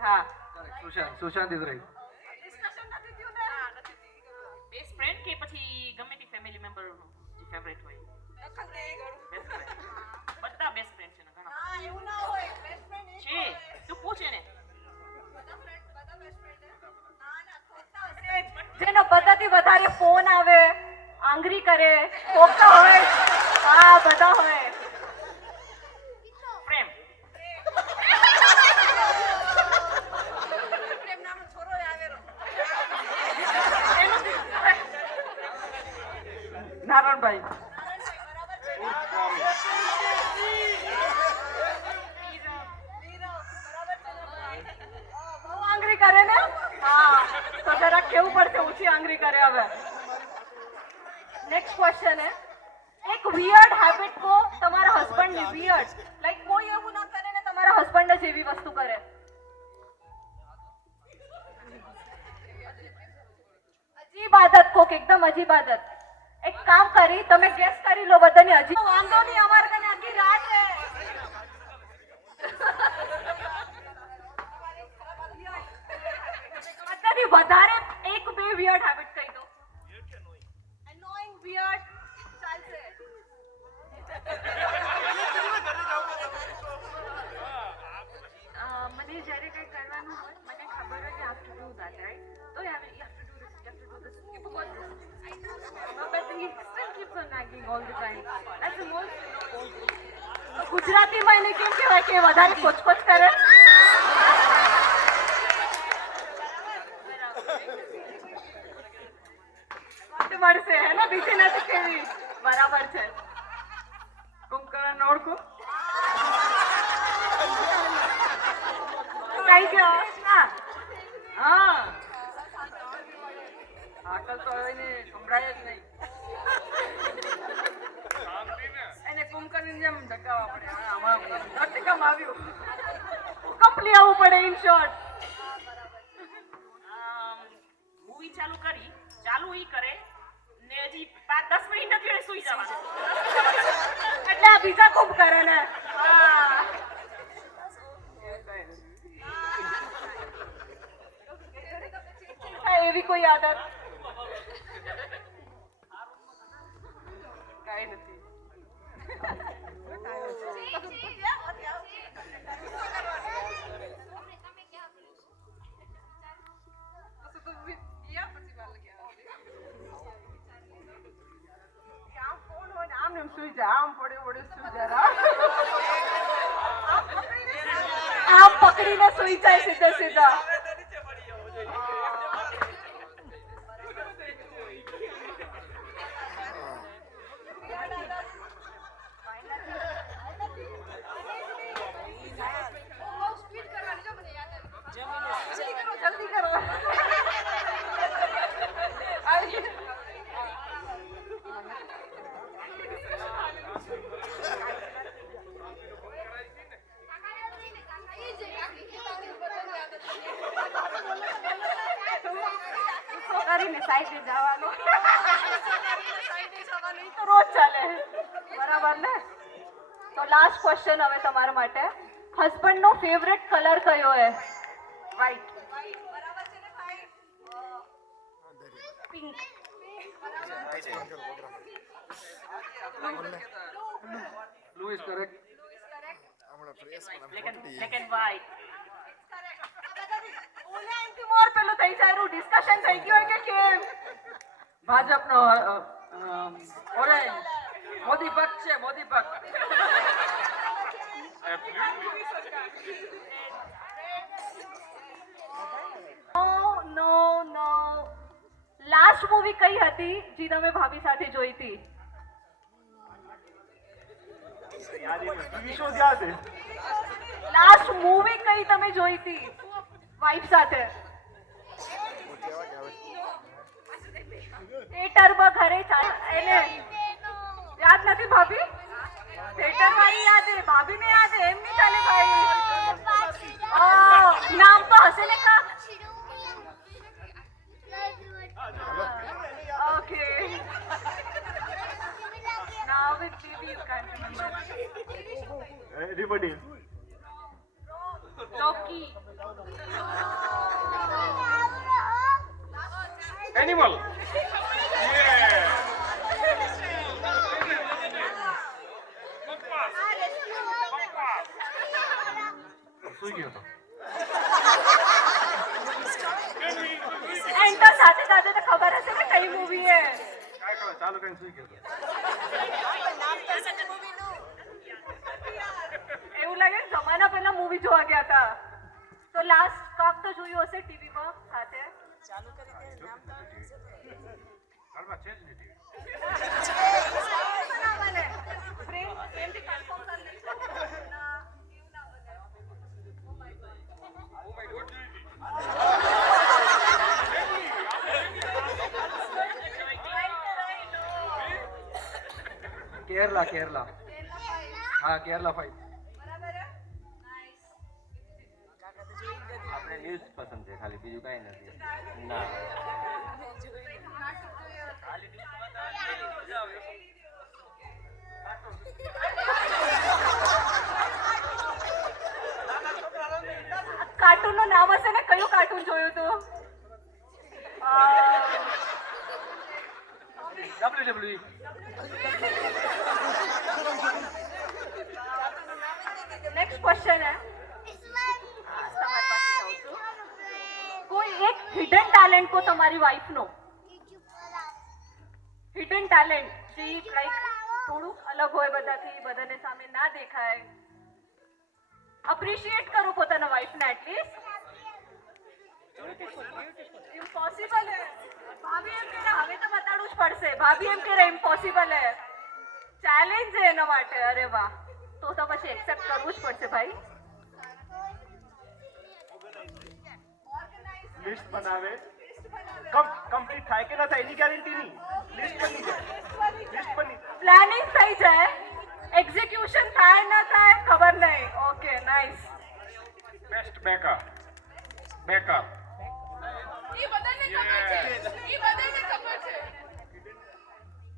હા, Sushant is right. Best friend કે પછી ગમે તે ફેમિલી મેમ્બર જે ફેવરેટ હોય? Best friend. બધા બેસ્ટ ફ્રેન્ડ છે ને ઘણા છે. તું પૂછે ને. જેનો બધાથી વધારે ફોન આવે, આંગરી કરે, કોકતા હોય. હા, બધા હોય. પ્રેમ. નારણભાઈ. બહુ આંગરી કરે ને? હા, તો જરા કેવું પડશે ઊંચી આંગરી કરે હવે. નેક્સ્ટ ક્વેશ્ચન है, એક વિયર્ડ હેબિટ કો તમારા હસબન્ડ ની. વિયર્ડ લાઈક કોઈ એવું ના કરે ને તમારા હસબન્ડ જ એવી વસ્તુ કરે. અજીબ આદત કોક, એકદમ અજીબ આદત. એક કામ કરી, તમે ગેસ કરી લો બધાની. અજીબ વાંધો નહીં, અમાર કને આખી રાત છે. બધાથી વધારે એક બે વિયર્ડ હેબિટ કહી દો. એનોઇંગ, વિયર્ડ ચાલશે. મને જ્યારે કંઈ કરવાનું હોય મને ખબર હોય કે I have to do that, right? So you have to do this, you have to do this. You forgot this. But he still keeps on nagging all the time. That's the most. ગુજરાતીમાં એને કેમ કહેવાય કે વધારે કોચકોચ કરે? મળશે હે ને, બીજી નથી કેવી. બરાબર છે. કુંભકર્ણ ઓળખું કઈ ગયો? હા, આકલ તો હવે એને સંભળાય જ નહીં. એને કુંભકર્ણની જેમ ધકાવવા પડે. આમાં ધરતીકંપ આવ્યું, ભૂકંપ લઈ આવવું પડે. ઇન શોર્ટ, મૂવી ચાલુ કરી, ચાલુ ઈ કરે ને હજી 5-10 મિનિટ નથી એટલે સુઈ જવાનું. એટલે આ બીજા ખૂબ કરે ને. હા, એવી કોઈ આદત કઈ નથી. આમ ને સુઈ જા, આમ પડે સુઈ જા. આમ પકડીને સુઈ જાય સીધા સીધા. જલ્દી કરો. કરીને સાઈડે જવાનું. તો રોજ ચાલે. બરાબર ને? તો લાસ્ટ ક્વેશ્ચન હવે તમારા માટે. હસબન્ડ નો ફેવરેટ કલર કયો હે? White. Pink. Blue is correct. Black and white. ને એનથી મોર પેલું થઈ જાય એનું ડિસ્કશન થઈ ગયું હોય કે કેમ ભાજપનો ઓરે મોદી પક્ષ છે, મોદી પક્ષ. નો નો લાસ્ટ મૂવી કઈ હતી જે તમે ભાભી સાથે જોઈ હતી? લાસ્ટ મૂવી કઈ તમે જોઈ હતી વાઇફ સાથે? થિયેટરમાં ઘરે એને યાદ નથી ભાભી? થિયેટર વાળી યાદ હે, ભાભી ને યાદ હે, એમ નહીં ચાલે ભાઈ. નામ તો હશે ને કા? Okay. Now with baby you can't remember. Everybody. Loki. Animal. Yeah. સુઈ ગયો તો. એન્ડ તો સાથે સાથે તો ખબર હશે ને કઈ મૂવી હે. કાંઈ ખબર ચાલુ કરીને સુઈ ગયો તો. એવું લાગે ને જમાના પહેલા મૂવી જોવા ગયા હતા. તો લાસ્ટ કાપ તો જોયું હશે ટીવીમાં સાથે. હાલમાં છે જ નહીં TV. બરાબર ને? પ્રેમથી confirm કરી લેજો. ના, એવું ના બને. Oh my God. Oh my God, જોઈ હતી. કેરલા કેરલા હા કેરલા ફાઈટ. બરાબર હે? Nice. આપણે ન્યૂઝ પસંદ છે ખાલી, બીજું કાંઈ નથી. ના કાર્ટૂન નું નામ હશે ને? કયું કાર્ટૂન જોયું તું? WWE. નેક્સ્ટ ક્વેશ્ચન હે. તમારી પાસે જાઉં છું. કોઈ એક હિડન ટેલેન્ટ કો તમારી વાઈફ નો. હિડન ટેલેન્ટ જે લાઈક થોડું અલગ હોય બધાથી, બધાને સામે ના દેખાય. અપ્રિશિએટ કરો પોતાના વાઈફ ને એટલીસ્ટ. ઇમ્પોસિબલ હે. ભાભી એમ કે હવે તો બતાડવું જ પડશે. ભાભી એમ કે ઇમ્પોસિબલ હે, ચેલેન્જ છે એના માટે. અરે વાહ, તો પછી એક્સેપ્ટ કરવું જ પડશે ભાઈ. લિસ્ટ બનાવે. કમ્પ્લીટ થાય કે ના થાય એની ગેરંટી નહીં. લિસ્ટ બની જાય. લિસ્ટ બની. પ્લાનિંગ થઈ જાય, એક્ઝિક્યુશન થાય ના થાય ખબર નહીં. Okay nice. Best baker. Baker. ઈ બધાને ખબર છે. ઈ બધાને ખબર છે.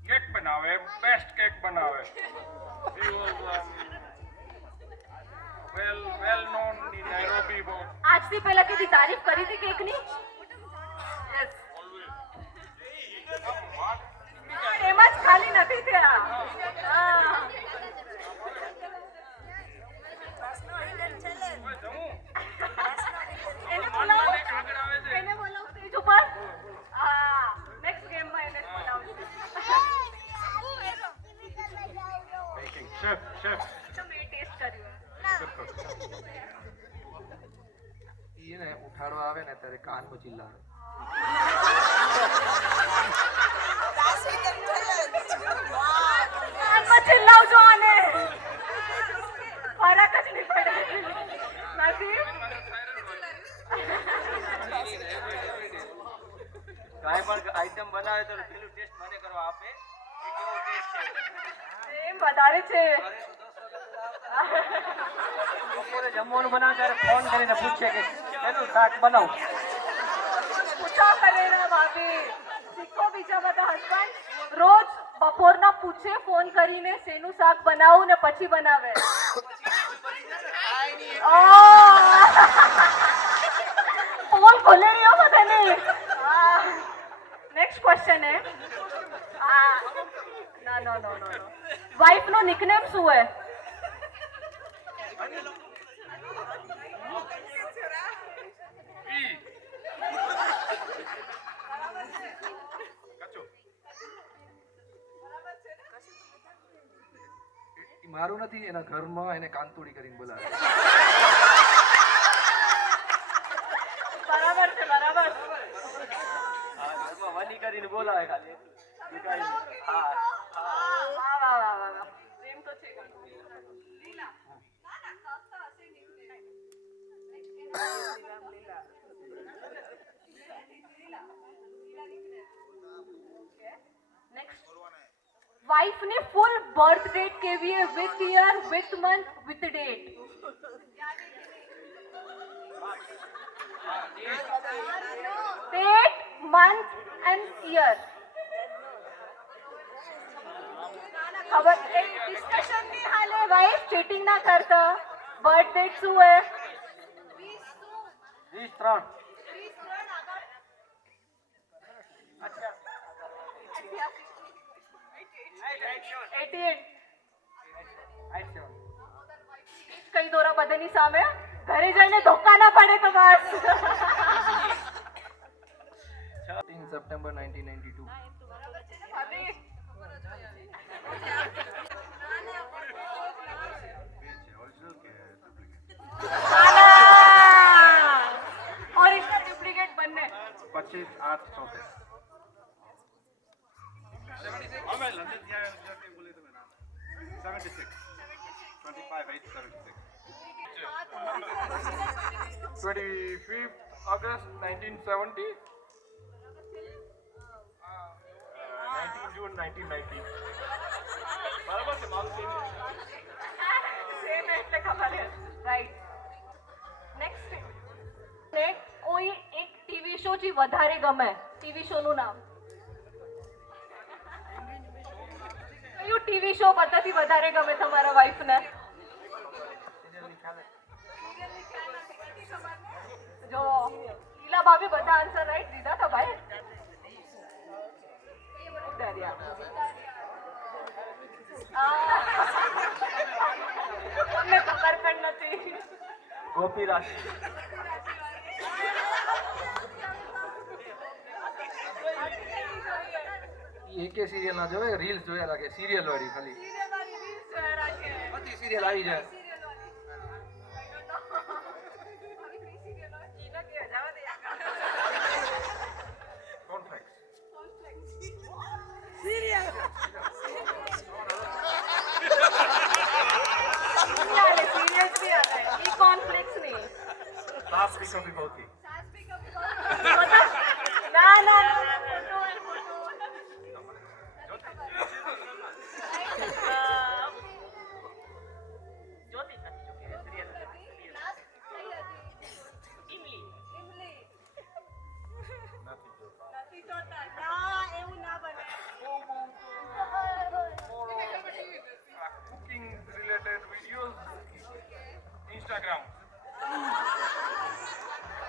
કેક બનાવે, બેસ્ટ કેક બનાવે. He was well known in Nairobi. આજથી પહેલા કીધી તારીફ કરી હતી કેકની? યસ. એમ જ ખાલી નથી થયા. હા. એને બોલાવો, એને બોલાવો સ્ટેજ ઉપર. હા, નેક્સ્ટ ગેમમાં એને જ બોલાવશું. Chef. તો મેં ટેસ્ટ કર્યું. એને ઉઠાડવા આવે ને ત્યારે કાન પર ચિલ્લાવે. કાનમાં ચિલ્લાવજો આને. ફરક જ નહીં પડે. નથી? કાંઈ પણ આઈટમ બનાવે તો પેલું ટેસ્ટ મને કરવા આપે કે કેવો ટેસ્ટ છે. એમ વધારે છે. બપોરે જમવાનું બનાવે ત્યારે ફોન કરીને પૂછે કે શેનું શાક બનાવું. પૂછો કરે ના ભાભી. શીખો બીજા બધા હસબન્ડ રોજ બપોરના પૂછે ફોન કરીને શેનું શાક બનાવું ને પછી બનાવે. ફોન ખોલે નહીં હો બધાને. નેક્સ્ટ ક્વેશ્ચન હે. નો. વાઇફ નો નિકનેમ શું હે? મારું નથી, એના ઘરમાં એને કાંતુડી કરીને બોલાવે. બરાબર છે, બરાબર. હા ઘરમાં વાની કરીને બોલાવે ખાલી બીજું કાંઈ નહીં. હા વાહ, વાહ, વાહ, વાહ, વાહ. પ્રેમ તો છે ઘણો. Next. Wife ने full birth date केवी है with year, with month, with date. Date, month and year. खबर एक डिस्कशन नहीं हाले वाइफ चीटिंग ना करता. बर्थ डेट શું હે? 20-3 કઈ દોરા બધાની સામે ઘરે જઈને ધોકા ના પડે તો બસ. 13 સપ્ટેમ્બર 1992. ઓરિજિનલ ડુપ્લિકેટ બંને. 25/8/74. અમે લંડન ત્યાં ગુજરાતી બોલે તમે નામ 76 25/8/76. 25th August 1970. 19 June 1990. બરાબર છે મારું સેમ સેમ એટલે ખબર છે. રાઈટ. નેક્સ્ટ ને કોઈ એક ટીવી શો થી વધારે ગમે. ટીવી શો નું નામ. કયું ટીવી શો બધાથી વધારે ગમે તમારા વાઈફ ને? જો ઈલા ભાભી બધા આન્સર રાઈટ દીધા તો ભાઈ. દરિયા. તમને ખબર પણ નથી. ગોપી રાશિ એકે સિરિયલ ના જોવે, રીલ્સ જોયા લાગે. સિરિયલ વાળી ખાલી બધી સિરિયલ આવી જાય. कॉन्फ्लिक्ट्स नहीं. સાસ બી કભી બહુથી. ना ना જ્યોતિ નથી જોકે serial Imli cooking related videos Instagram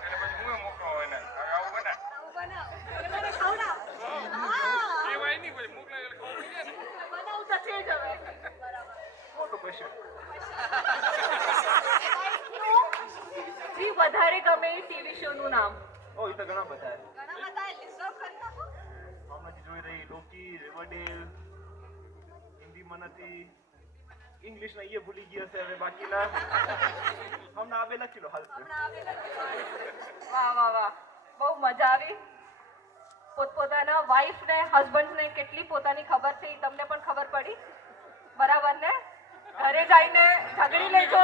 એટલે પછી હું મોકલો એને આવું બને એ વાય નહીં પછી મોકલે એટલે ખબર પડી જાય ને. बनाऊ तो છે જ હવે. મોટો ક્વેશ્ચન. જી વધારે ગમે એ ટીવી શો નું નામ. ઓ એ તો ઘણા બધા છે. ઘણા બધા લિસ્ટ આઉટ કરી નાખો. હમણાં જોઈ રહી લોકી રિવરડેલ હિન્દીમાં નથી ઇંગ્લિશના એ ભૂલી ગયા છે હવે બાકીના હમણાં આવે લખી લો હાલ વાહ વાહ વાહ, બહુ મજા આવી. પોતપોતાના વાઈફ ને હસબન્ડ ને કેટલી પોતાની ખબર છે એ તમને પણ ખબર પડી. બરાબર ને? ઘરે જઈને ઝઘડી લેજો.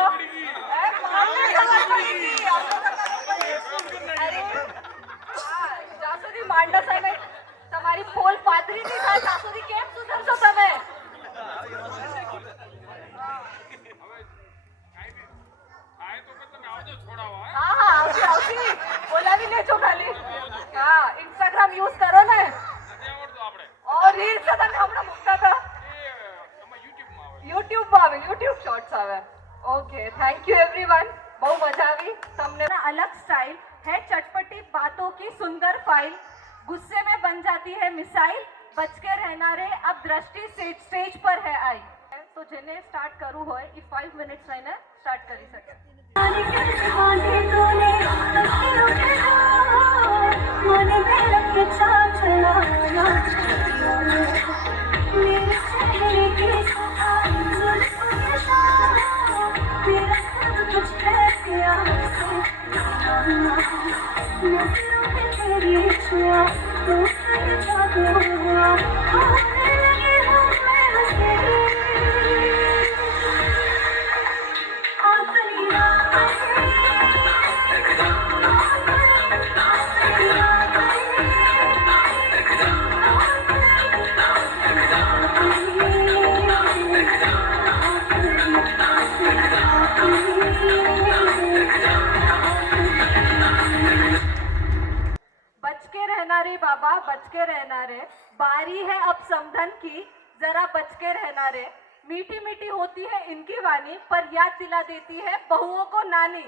જ્યાં સુધી માંડસ સાહેબ તમારી પોલ પાતળી નહીં થાય ત્યાં સુધી કેમ સુધરશો તમે? હા હા આવતી આવતી બોલાવી લેજો ખાલી. હા ઇન્સ્ટાગ્રામ યુઝ કરો ને. और રીલ્સ તો તમે હમણાં મૂકતા હતા. યુટ્યુબમાં આવે, યુટ્યુબ શોર્ટ્સ આવે. Okay thank you everyone. બહુ મજા આવી. તમને अलग स्टाइल है चटपटी बातों की सुंदर फाइल गुस्से में बन जाती है मिसाइल बच के रहना रे अब दृष्टि स्टेज पर है आई. तो જેને સ્ટાર્ટ કરવું હોય એ 5 મિનિટ્સ રહીને સ્ટાર્ટ કરી શકે. मेरे नजरों में तेरी छुआ तू मेरे जादू हुआ होने लगी हूँ मैं हंसती आखिरी रात बच के रहना रे बाबा, बच के रहना रे। बारी है अब समधन की, जरा बच के रहना रे। मीठी मीठी होती है इनकी वाणी, पर याद दिला देती है बहुओं को नानी।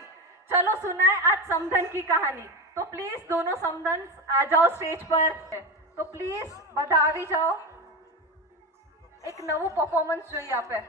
चलो सुनाए आज समधन की कहानी। तो प्लीज दोनों समधन आ जाओ स्टेज पर। तो प्लीज બધા આવી જાઓ। એક નવું પરફોર્મન્સ જોઈએ આપે।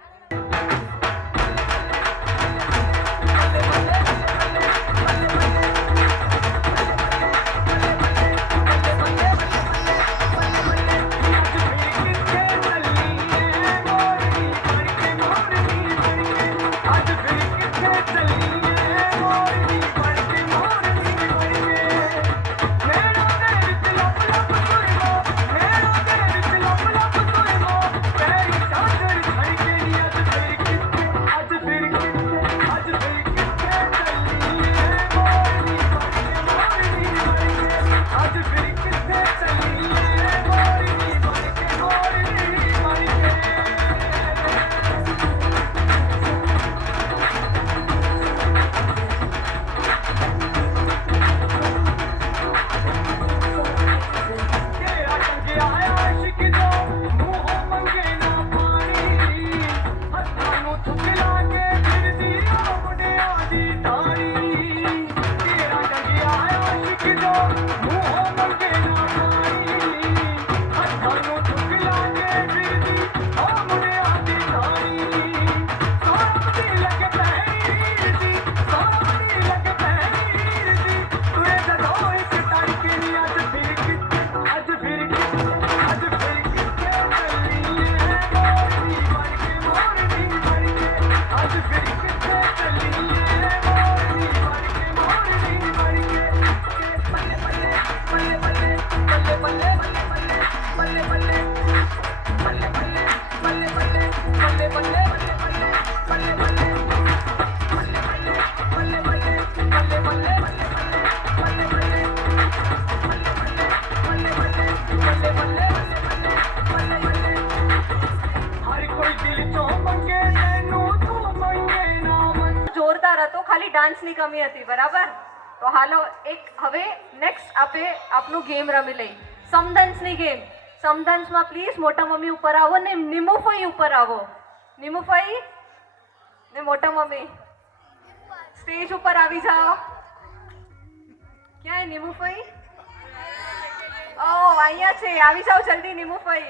જોરદાર હતો, ખાલી ડાન્સની કમી હતી, બરાબર? તો હાલો એક હવે નેક્સ્ટ આપણે આપનું ગેમ રમી લઈ, સમધન્સની ગેમ। સમધન્સમાં પ્લીઝ મોટા મમ્મી ઉપર આવો ને નિમુફઈ ઉપર આવો। નિમુફઈ ને મોટા મમ્મી સ્ટેજ ઉપર આવી જાઓ। ક્યાં નિમુફઈ? ઓ અહીંયા છે, આવી જાઓ જલ્દી નિમુફઈ।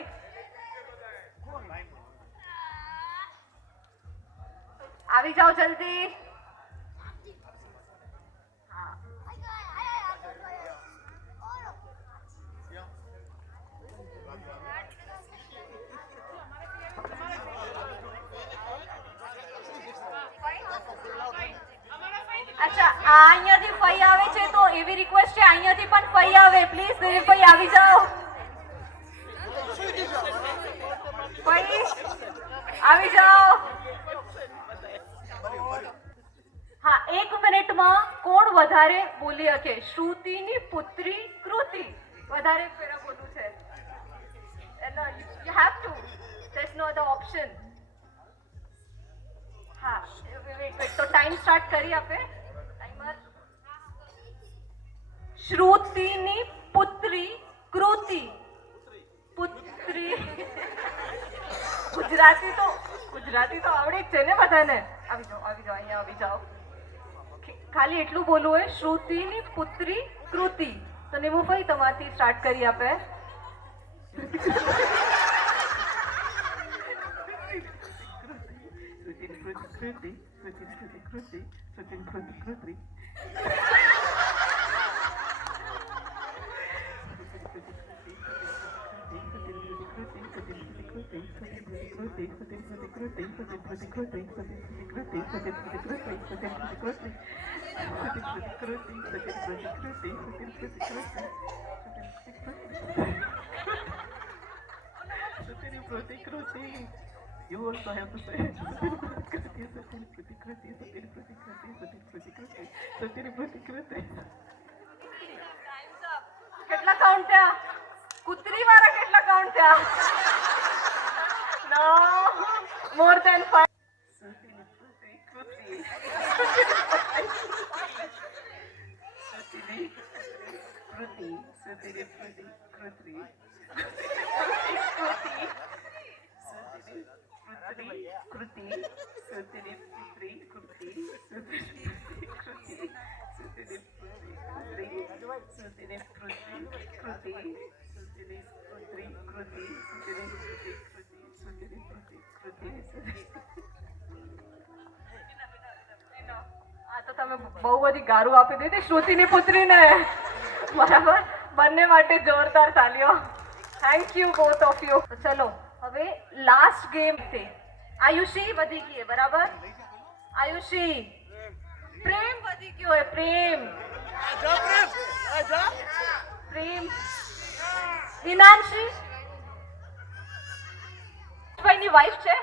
આવી જાઓ જલ્દી। અચ્છા આ અહીંયાથી ફઈ આવે છે તો એવી રિક્વેસ્ટ છે અહીંયાથી પણ ફઈ આવે, પ્લીઝ દિલીપભાઈ આવી જાઓ। ફઈ આવી જાઓ। હા, 1 મિનિટમાં કોણ વધારે બોલી શકે? શ્રુતિની પુત્રી કૃતિ વધારે ફેરા બોલવું છે। You have to, there is no other option. હા વેટ, તો ટાઈમ સ્ટાર્ટ કરી આપે ટાઈમર। શ્રુતિની પુત્રી કૃતિ, પુત્રી ગુજરાતી તો આવડે જ છે ને બધાને। આવી જાઓ અહીંયા આવી જાઓ। ખાલી એટલું બોલવું હોય, શ્રુતિની પુત્રી કૃતિ। તો નિમુફઈ તમારથી સ્ટાર્ટ કરી આપે। You also have to say કેટલા કાઉન્ટ થયા કુતરી વાળા કેટલા કાઉન્ટ થયા નો મોર ધેન 5 આ તો તમે બહુ બધી ગારું આપી દીધી શ્રુતિની પુત્રીને બરાબર બંને માટે જોરદાર તાલીઓ thank you both of you તો ચલો હવે લાસ્ટ ગેમ છે આયુષી વધી ગઈ है બરાબર આયુષી પ્રેમ વધી ગયો है પ્રેમ પ્રેમ દિનાંશી ભાઈની વાઈફ છે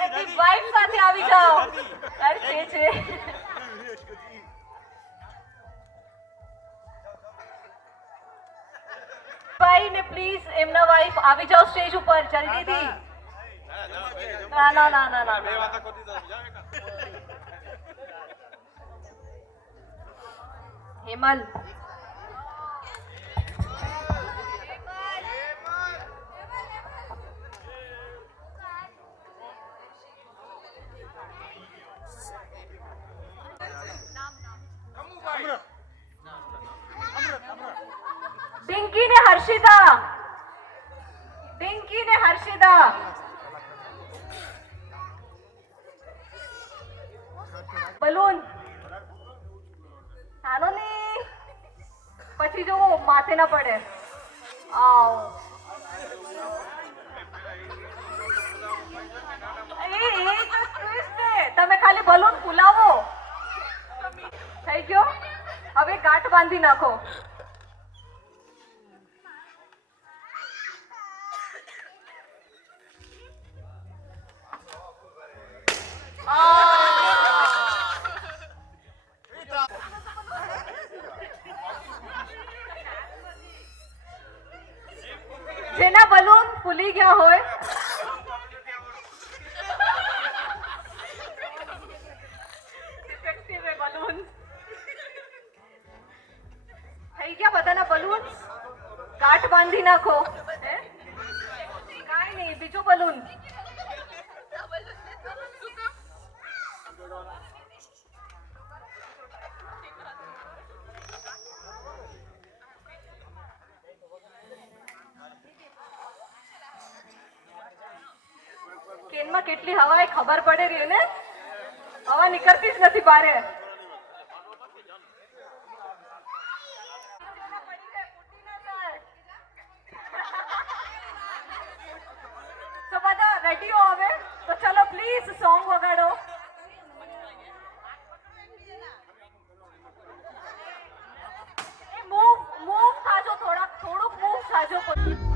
એમની વાઈફ સાથે આવી જાઓ અરે છે ભાઈ ને પ્લીઝ એમના વાઈફ આવી જાઓ સ્ટેજ ઉપર જલ્દીથી ના ના ના ના ના બે વાતા ખોટી તો જાવ હેમલ ડિંકી ને હર્ષિતા ડિંકી ને હર્ષિતા બલૂન હાલો ને પછી જો માથે ના પડે આવ એ તો ટ્વિસ્ટ છે તમે ખાલી બલૂન ફૂલાવો થઈ ગયો હવે ગાંઠ બાંધી નાખો જેના બલૂન ફૂલી ગયા હોય બલૂન થઈ ગયા બધાના બલૂન ગાંઠ બાંધી નાખો કાંઈ નહીં બીજો બલૂન કેનમાં કેટલી હવા એ ખબર પડે રહી ને હવા નીકળતી જ નથી બારે તો બધા રેડી હો હવે તો ચલો પ્લીઝ સોંગ વગાડો મૂવ થાજો થોડુંક મૂવ થાજો પછી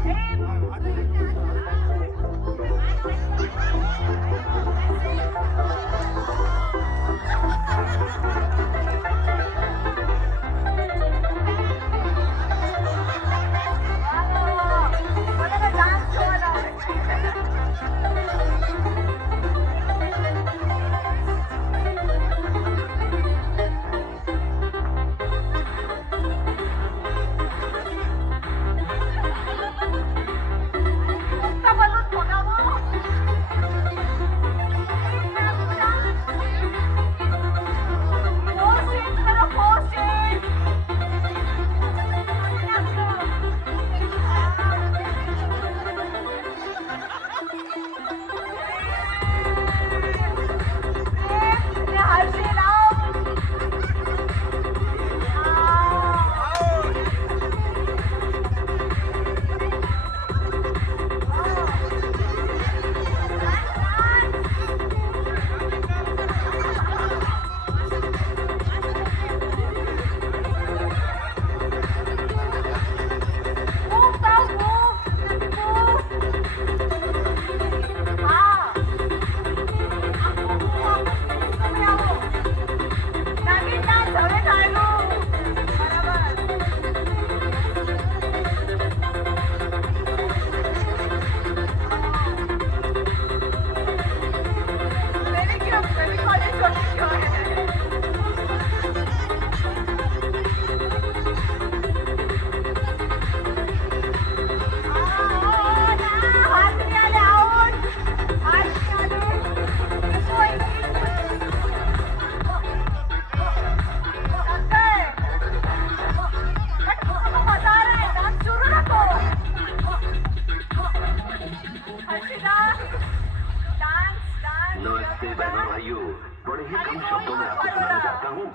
भाइयों, बड़े ही कम शब्दों में आपको सुनाना चाहता हूँ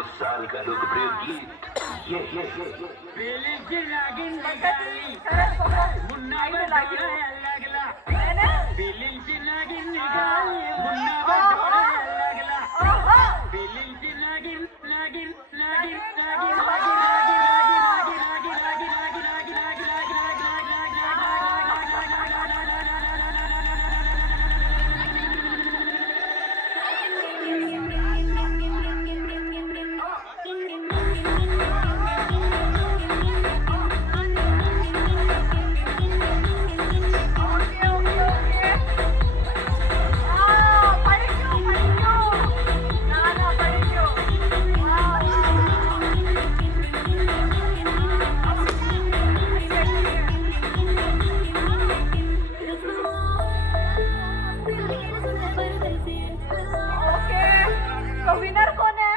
उस साल का लोकप्रिय गीत ये તો વિનર કોને?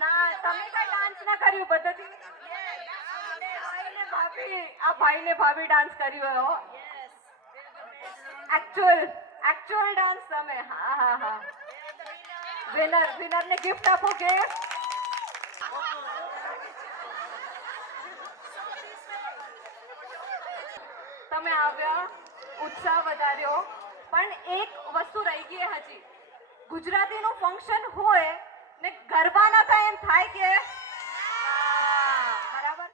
ના તમે કઈ ડાન્સ ના કર્યું પદ્ધતિ? આ ભાઈને ભાભી ડાન્સ કર્યું હો. એકચ્યુઅલ ડાન્સ તમે. હા. વિનર ને ગિફ્ટ આપો કે તમે આવ્યા, ઉત્સાહ વધાર્યો, પણ એક વસ્તુ રહી ગઈ હજી. ગુજરાતીનું ફંક્શન હોય ને ગરબા ના થાય એમ થાય કે